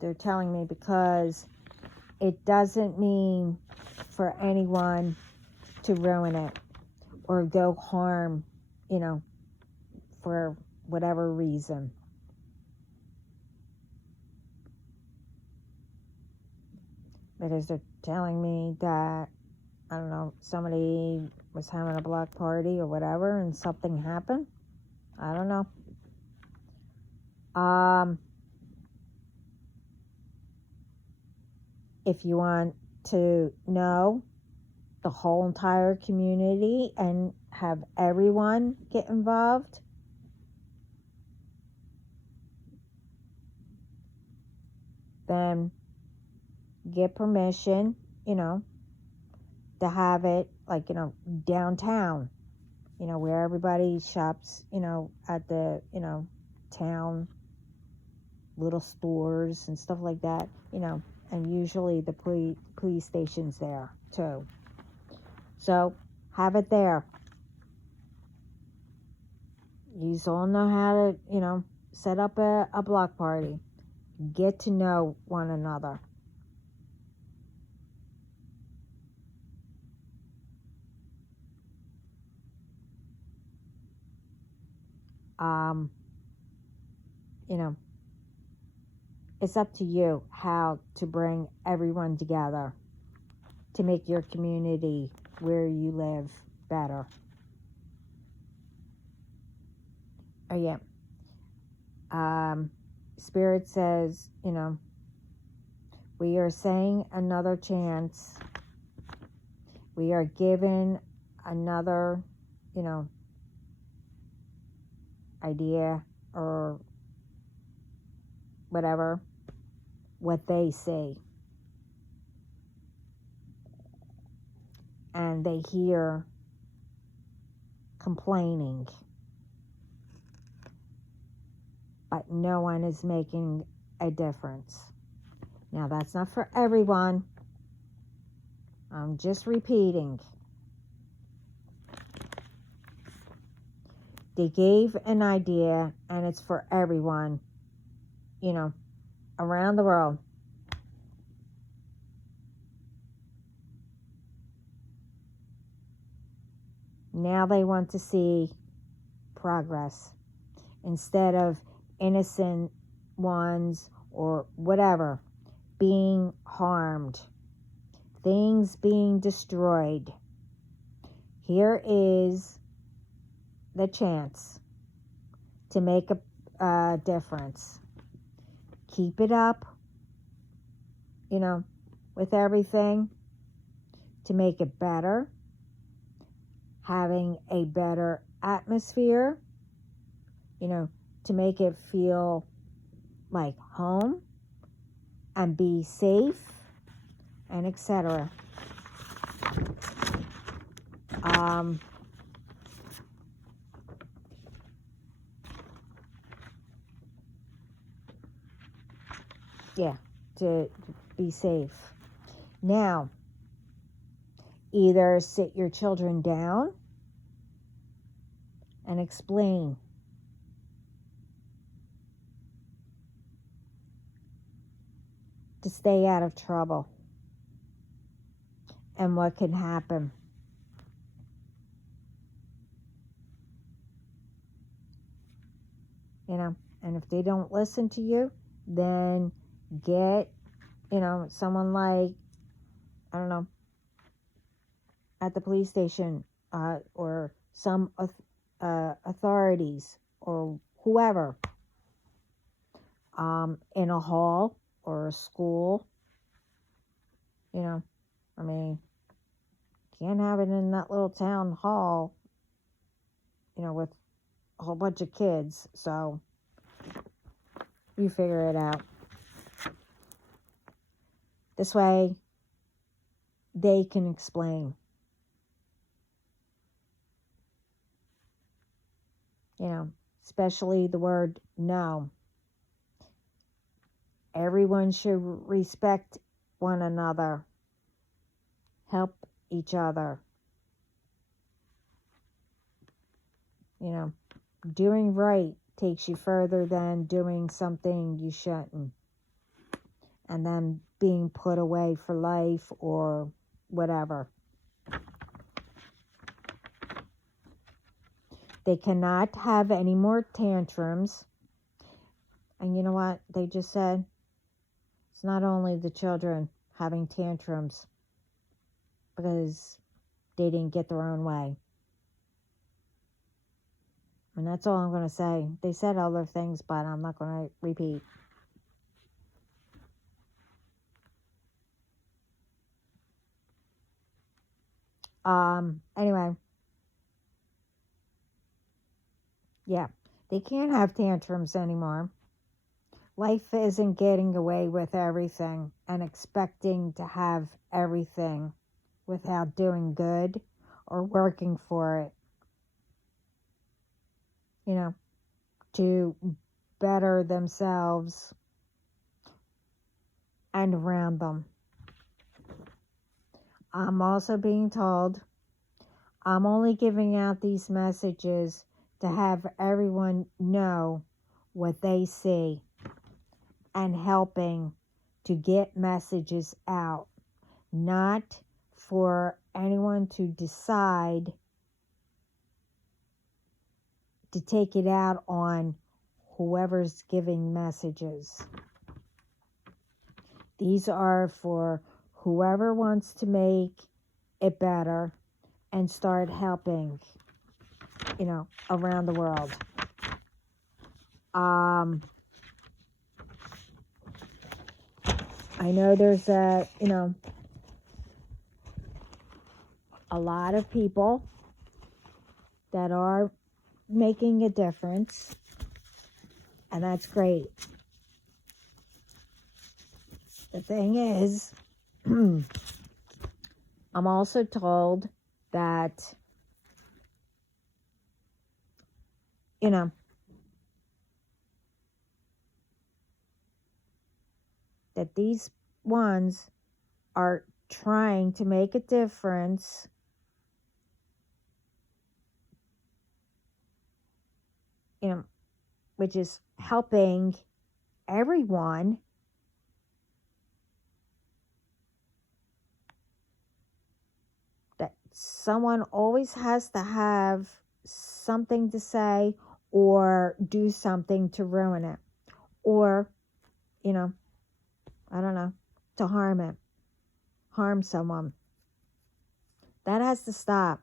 they're telling me because it doesn't mean for anyone to ruin it or go harm, for whatever reason. Because they're telling me that, I don't know, somebody was having a block party or whatever and something happened. I don't know. If you want to know the whole entire community and have everyone get involved, then get permission, to have it like, downtown, where everybody shops, at the, town, little stores and stuff like that, and usually the police station's there too. So have it there. You all know how to, set up a block party. Get to know one another. It's up to you how to bring everyone together to make your community where you live better. Oh yeah. Spirit says, we are saying another chance. We are given another, idea or whatever, what they see. And they hear complaining. But no one is making a difference. Now, that's not for everyone. I'm just repeating. They gave an idea, and it's for everyone, around the world. Now they want to see progress instead of innocent ones or whatever being harmed, things being destroyed. Here is the chance to make a difference. Keep it up, with everything to make it better, having a better atmosphere, to make it feel like home and be safe and etc. To be safe. Now, either sit your children down and explain to stay out of trouble and what can happen. And if they don't listen to you, then get, someone like, I don't know, at the police station, or some authorities or whoever, in a hall or a school. I mean, can't have it in that little town hall, with a whole bunch of kids. So you figure it out. This way they can explain. Especially the word no. Everyone should respect one another, help each other. Doing right takes you further than doing something you shouldn't, and then being put away for life or whatever. They cannot have any more tantrums. And you know what they just said? It's not only the children having tantrums because they didn't get their own way. And that's all I'm going to say. They said other things, but I'm not going to repeat. Anyway. Yeah, they can't have tantrums anymore. Life isn't getting away with everything and expecting to have everything without doing good or working for it. To better themselves and around them. I'm also being told I'm only giving out these messages to have everyone know what they see and helping to get messages out, not for anyone to decide to take it out on whoever's giving messages. These are for whoever wants to make it better and start helping, around the world. I know there's a lot of people that are making a difference, and that's great. The thing is, I'm also told that, that these ones are trying to make a difference, which is helping everyone, that someone always has to have something to say or do something to ruin it, or, I don't know, to harm someone. That has to stop.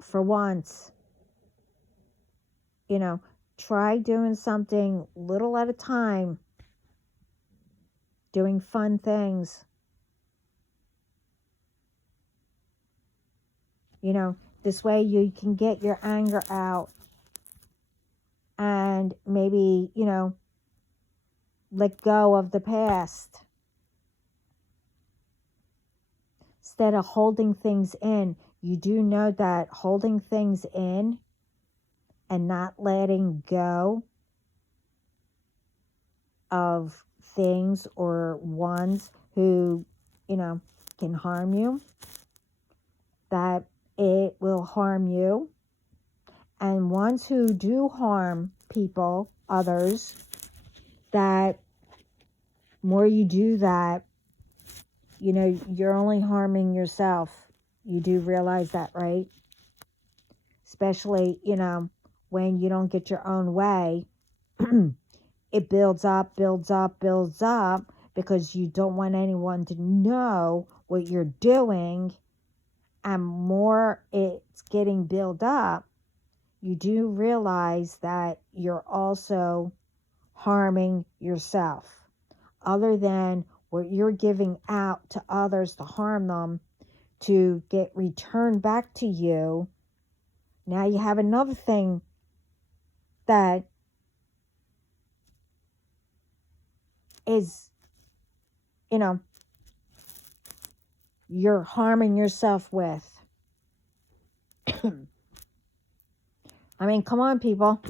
For once, try doing something little at a time, doing fun things. This way you can get your anger out and maybe, let go of the past. Instead of holding things in, you do know that holding things in and not letting go of things or ones who, can harm you, that it will harm you. And ones who do harm people, others, that more you do that, you're only harming yourself. You do realize that, right? Especially, when you don't get your own way, it builds up, builds up, builds up, because you don't want anyone to know what you're doing. And more it's getting built up, you do realize that you're also harming yourself. Other than what you're giving out to others to harm them, to get returned back to you, now you have another thing that is, you're harming yourself with. I mean, come on, people.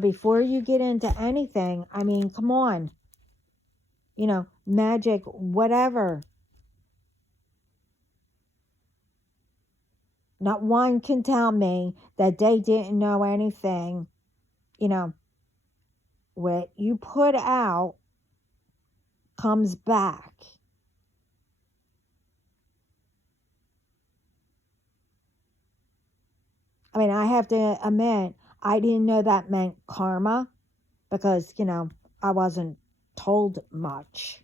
Before you get into anything, I mean, come on. Magic, whatever. Not one can tell me that they didn't know anything. What you put out comes back. I mean, I have to admit, I didn't know that meant karma because, I wasn't told much.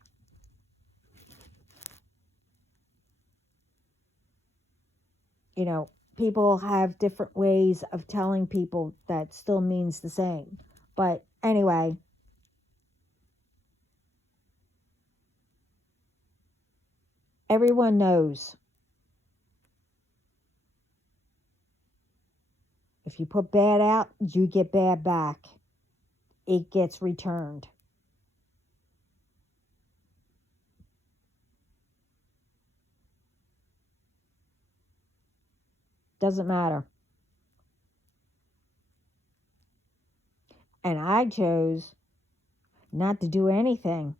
People have different ways of telling people that still means the same. But anyway, everyone knows. If you put bad out, you get bad back. It gets returned. Doesn't matter. And I chose not to do anything.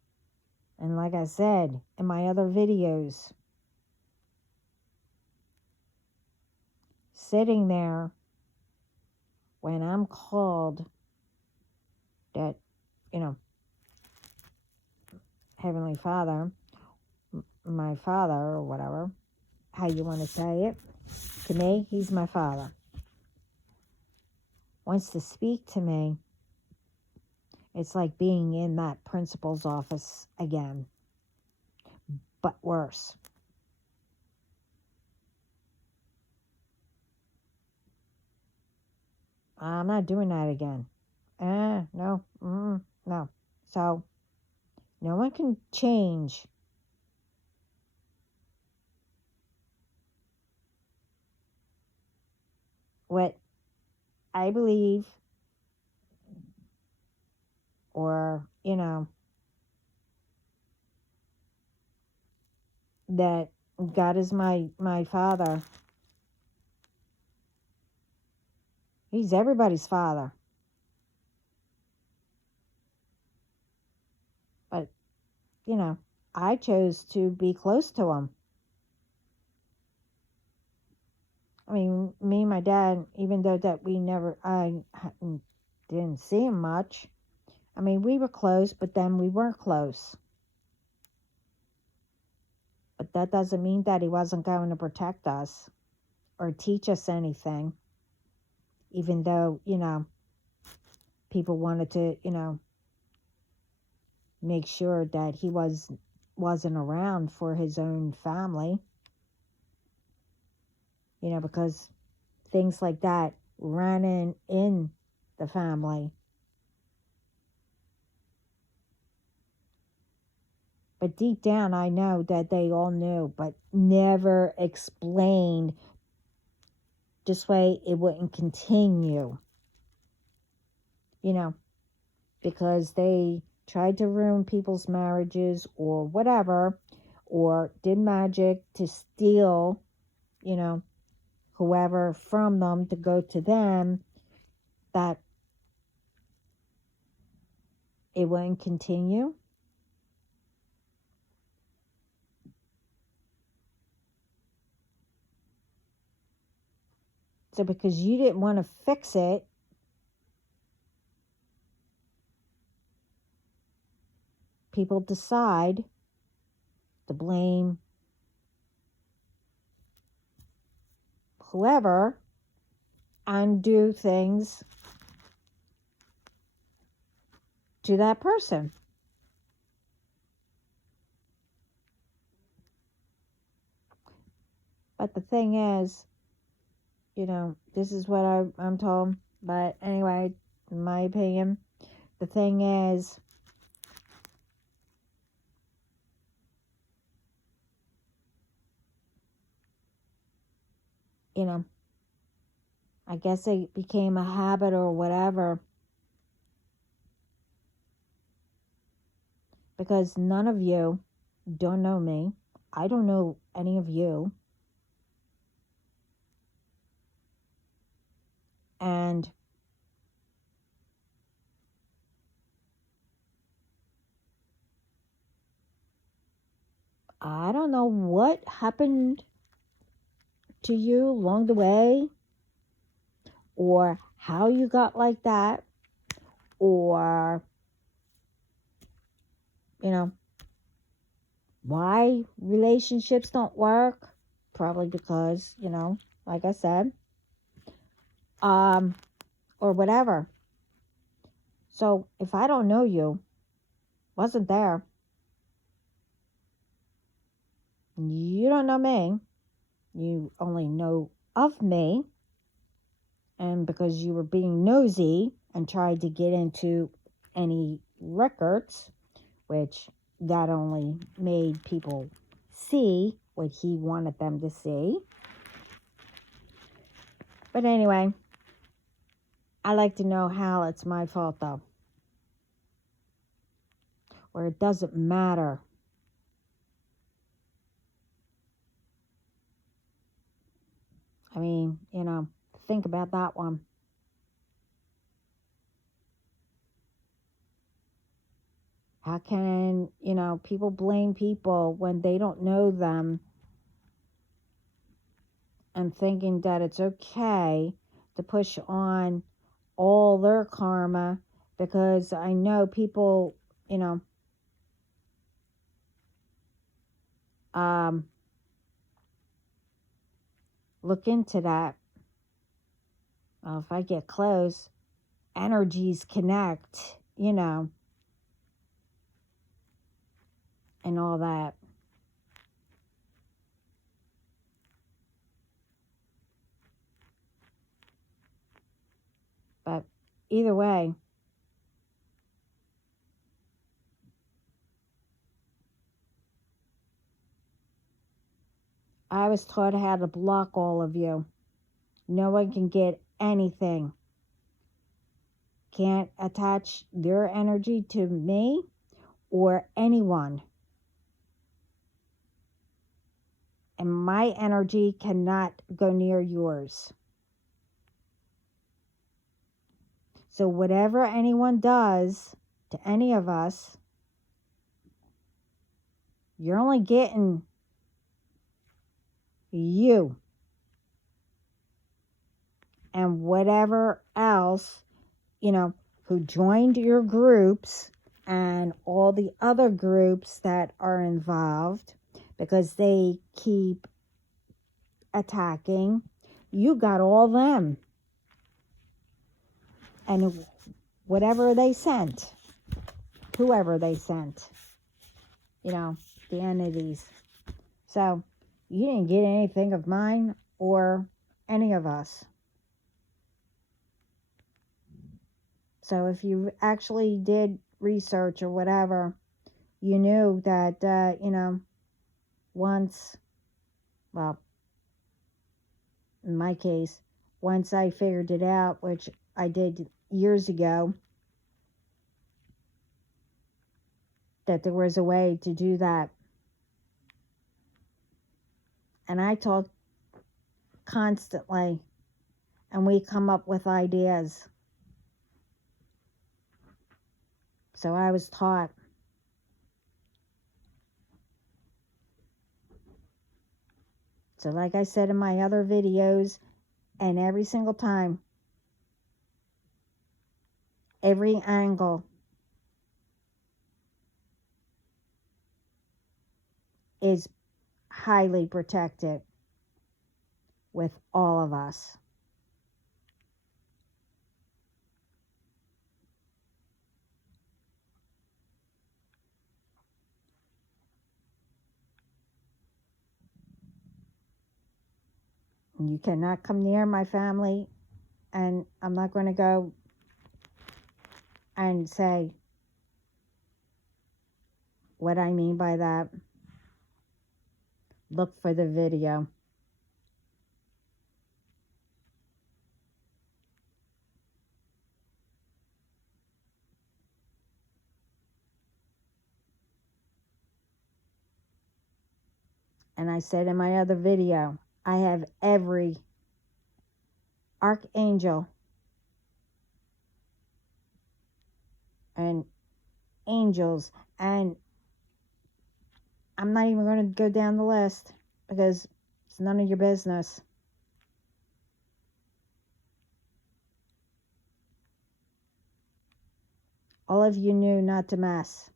And like I said in my other videos, sitting there when I'm called that, Heavenly Father, my Father, or whatever, how you want to say it, to me, He's my Father, wants to speak to me. It's like being in that principal's office again, but worse. I'm not doing that again. No. No. So, no one can change what I believe, or, that God is my Father. He's everybody's Father. But, I chose to be close to Him. I mean, me and my dad, even though that I didn't see him much. I mean, we were close, but then we weren't close. But that doesn't mean that he wasn't going to protect us or teach us anything. Even though, people wanted to, make sure that he wasn't around for his own family. Because things like that ran in the family. But deep down, I know that they all knew, but never explained. This way it wouldn't continue. Because they tried to ruin people's marriages or whatever, or did magic to steal, whoever from them to go to them, that it wouldn't continue. So because you didn't want to fix it, people decide to blame whoever and do things to that person. But the thing is, this is what I'm told. But anyway, in my opinion, the thing is, I guess it became a habit or whatever. Because none of you don't know me. I don't know any of you. And I don't know what happened to you along the way, or how you got like that, or, why relationships don't work. Probably because, like I said, or whatever. So if I don't know you, wasn't there, you don't know me, you only know of me, and because you were being nosy and tried to get into any records, which that only made people see what he wanted them to see. But anyway, I like to know how it's my fault though, or it doesn't matter. I mean, think about that one. How can, people blame people when they don't know them, and thinking that it's okay to push on all their karma? Because I know people, look into that. If I get close, energies connect, and all that. But either way, I was taught how to block all of you. No one can get anything. Can't attach their energy to me or anyone. And my energy cannot go near yours. So whatever anyone does to any of us, you're only getting you. And whatever else, who joined your groups and all the other groups that are involved, because they keep attacking, you got all them. And whatever they sent, whoever they sent, the entities. So you didn't get anything of mine or any of us. So if you actually did research or whatever, you knew that, once, well, in my case, once I figured it out, which I did years ago, that there was a way to do that. And I talk constantly, and we come up with ideas. So I was taught. So like I said in my other videos, And every single time, every angle is highly protected with all of us. You cannot come near my family, and I'm not going to go and say what I mean by that. Look for the video. And I said in my other video, I have every archangel and angels, and I'm not even going to go down the list because it's none of your business. All of you knew not to mess.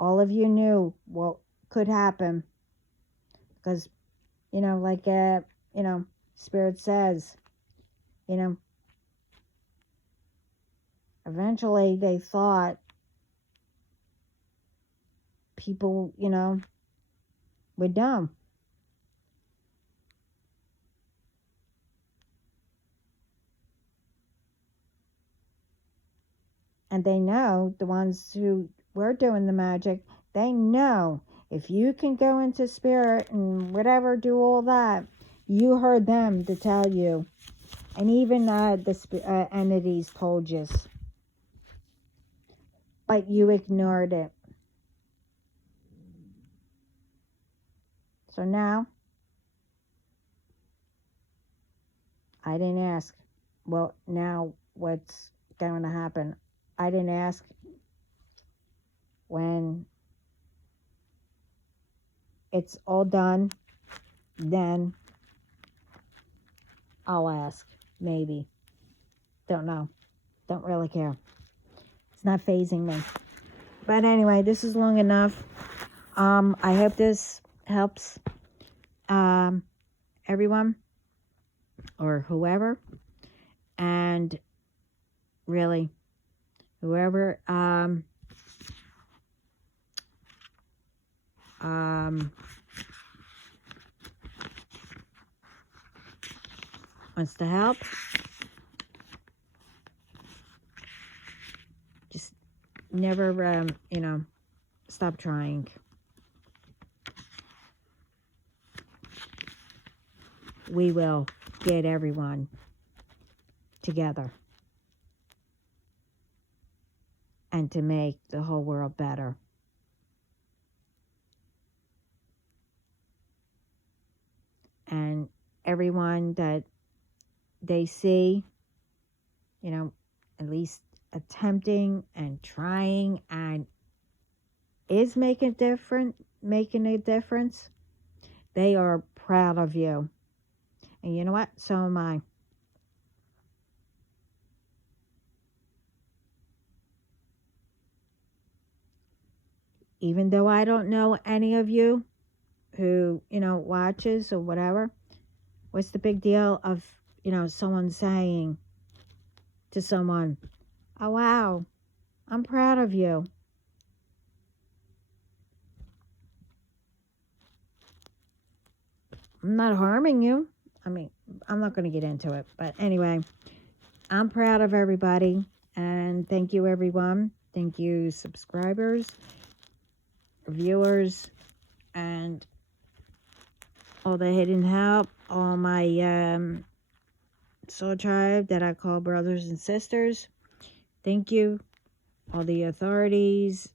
All of you knew what could happen because, like, Spirit says, you eventually they thought people, were dumb. And they know, the ones who were doing the magic, they know if you can go into spirit and whatever, do all that, you heard them to tell you. And even the entities told you. But you ignored it. So now, I didn't ask. Well, now what's going to happen? I didn't ask. When it's all done, then I'll ask. Maybe. Don't know. Don't really care. It's not phasing me. But anyway, this is long enough. I hope this helps everyone or whoever. And really, whoever wants to help, just never, stop trying. We will get everyone together and to make the whole world better. And everyone that they see, at least attempting and trying and is making a difference, they are proud of you. And you know what? So am I. Even though I don't know any of you who, watches or whatever, what's the big deal of, someone saying to someone, oh, wow, I'm proud of you. I'm not harming you. I mean, I'm not going to get into it. But anyway, I'm proud of everybody. And thank you, everyone. Thank you, subscribers, viewers, and all the hidden help, all my soul tribe that I call brothers and sisters. Thank you. All the authorities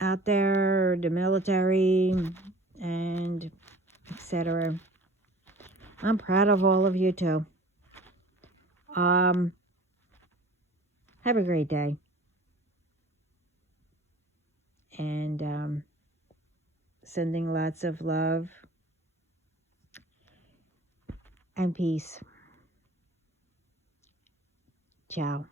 out there, the military, and etc. I'm proud of all of you too. Have a great day. And sending lots of love and peace. Ciao.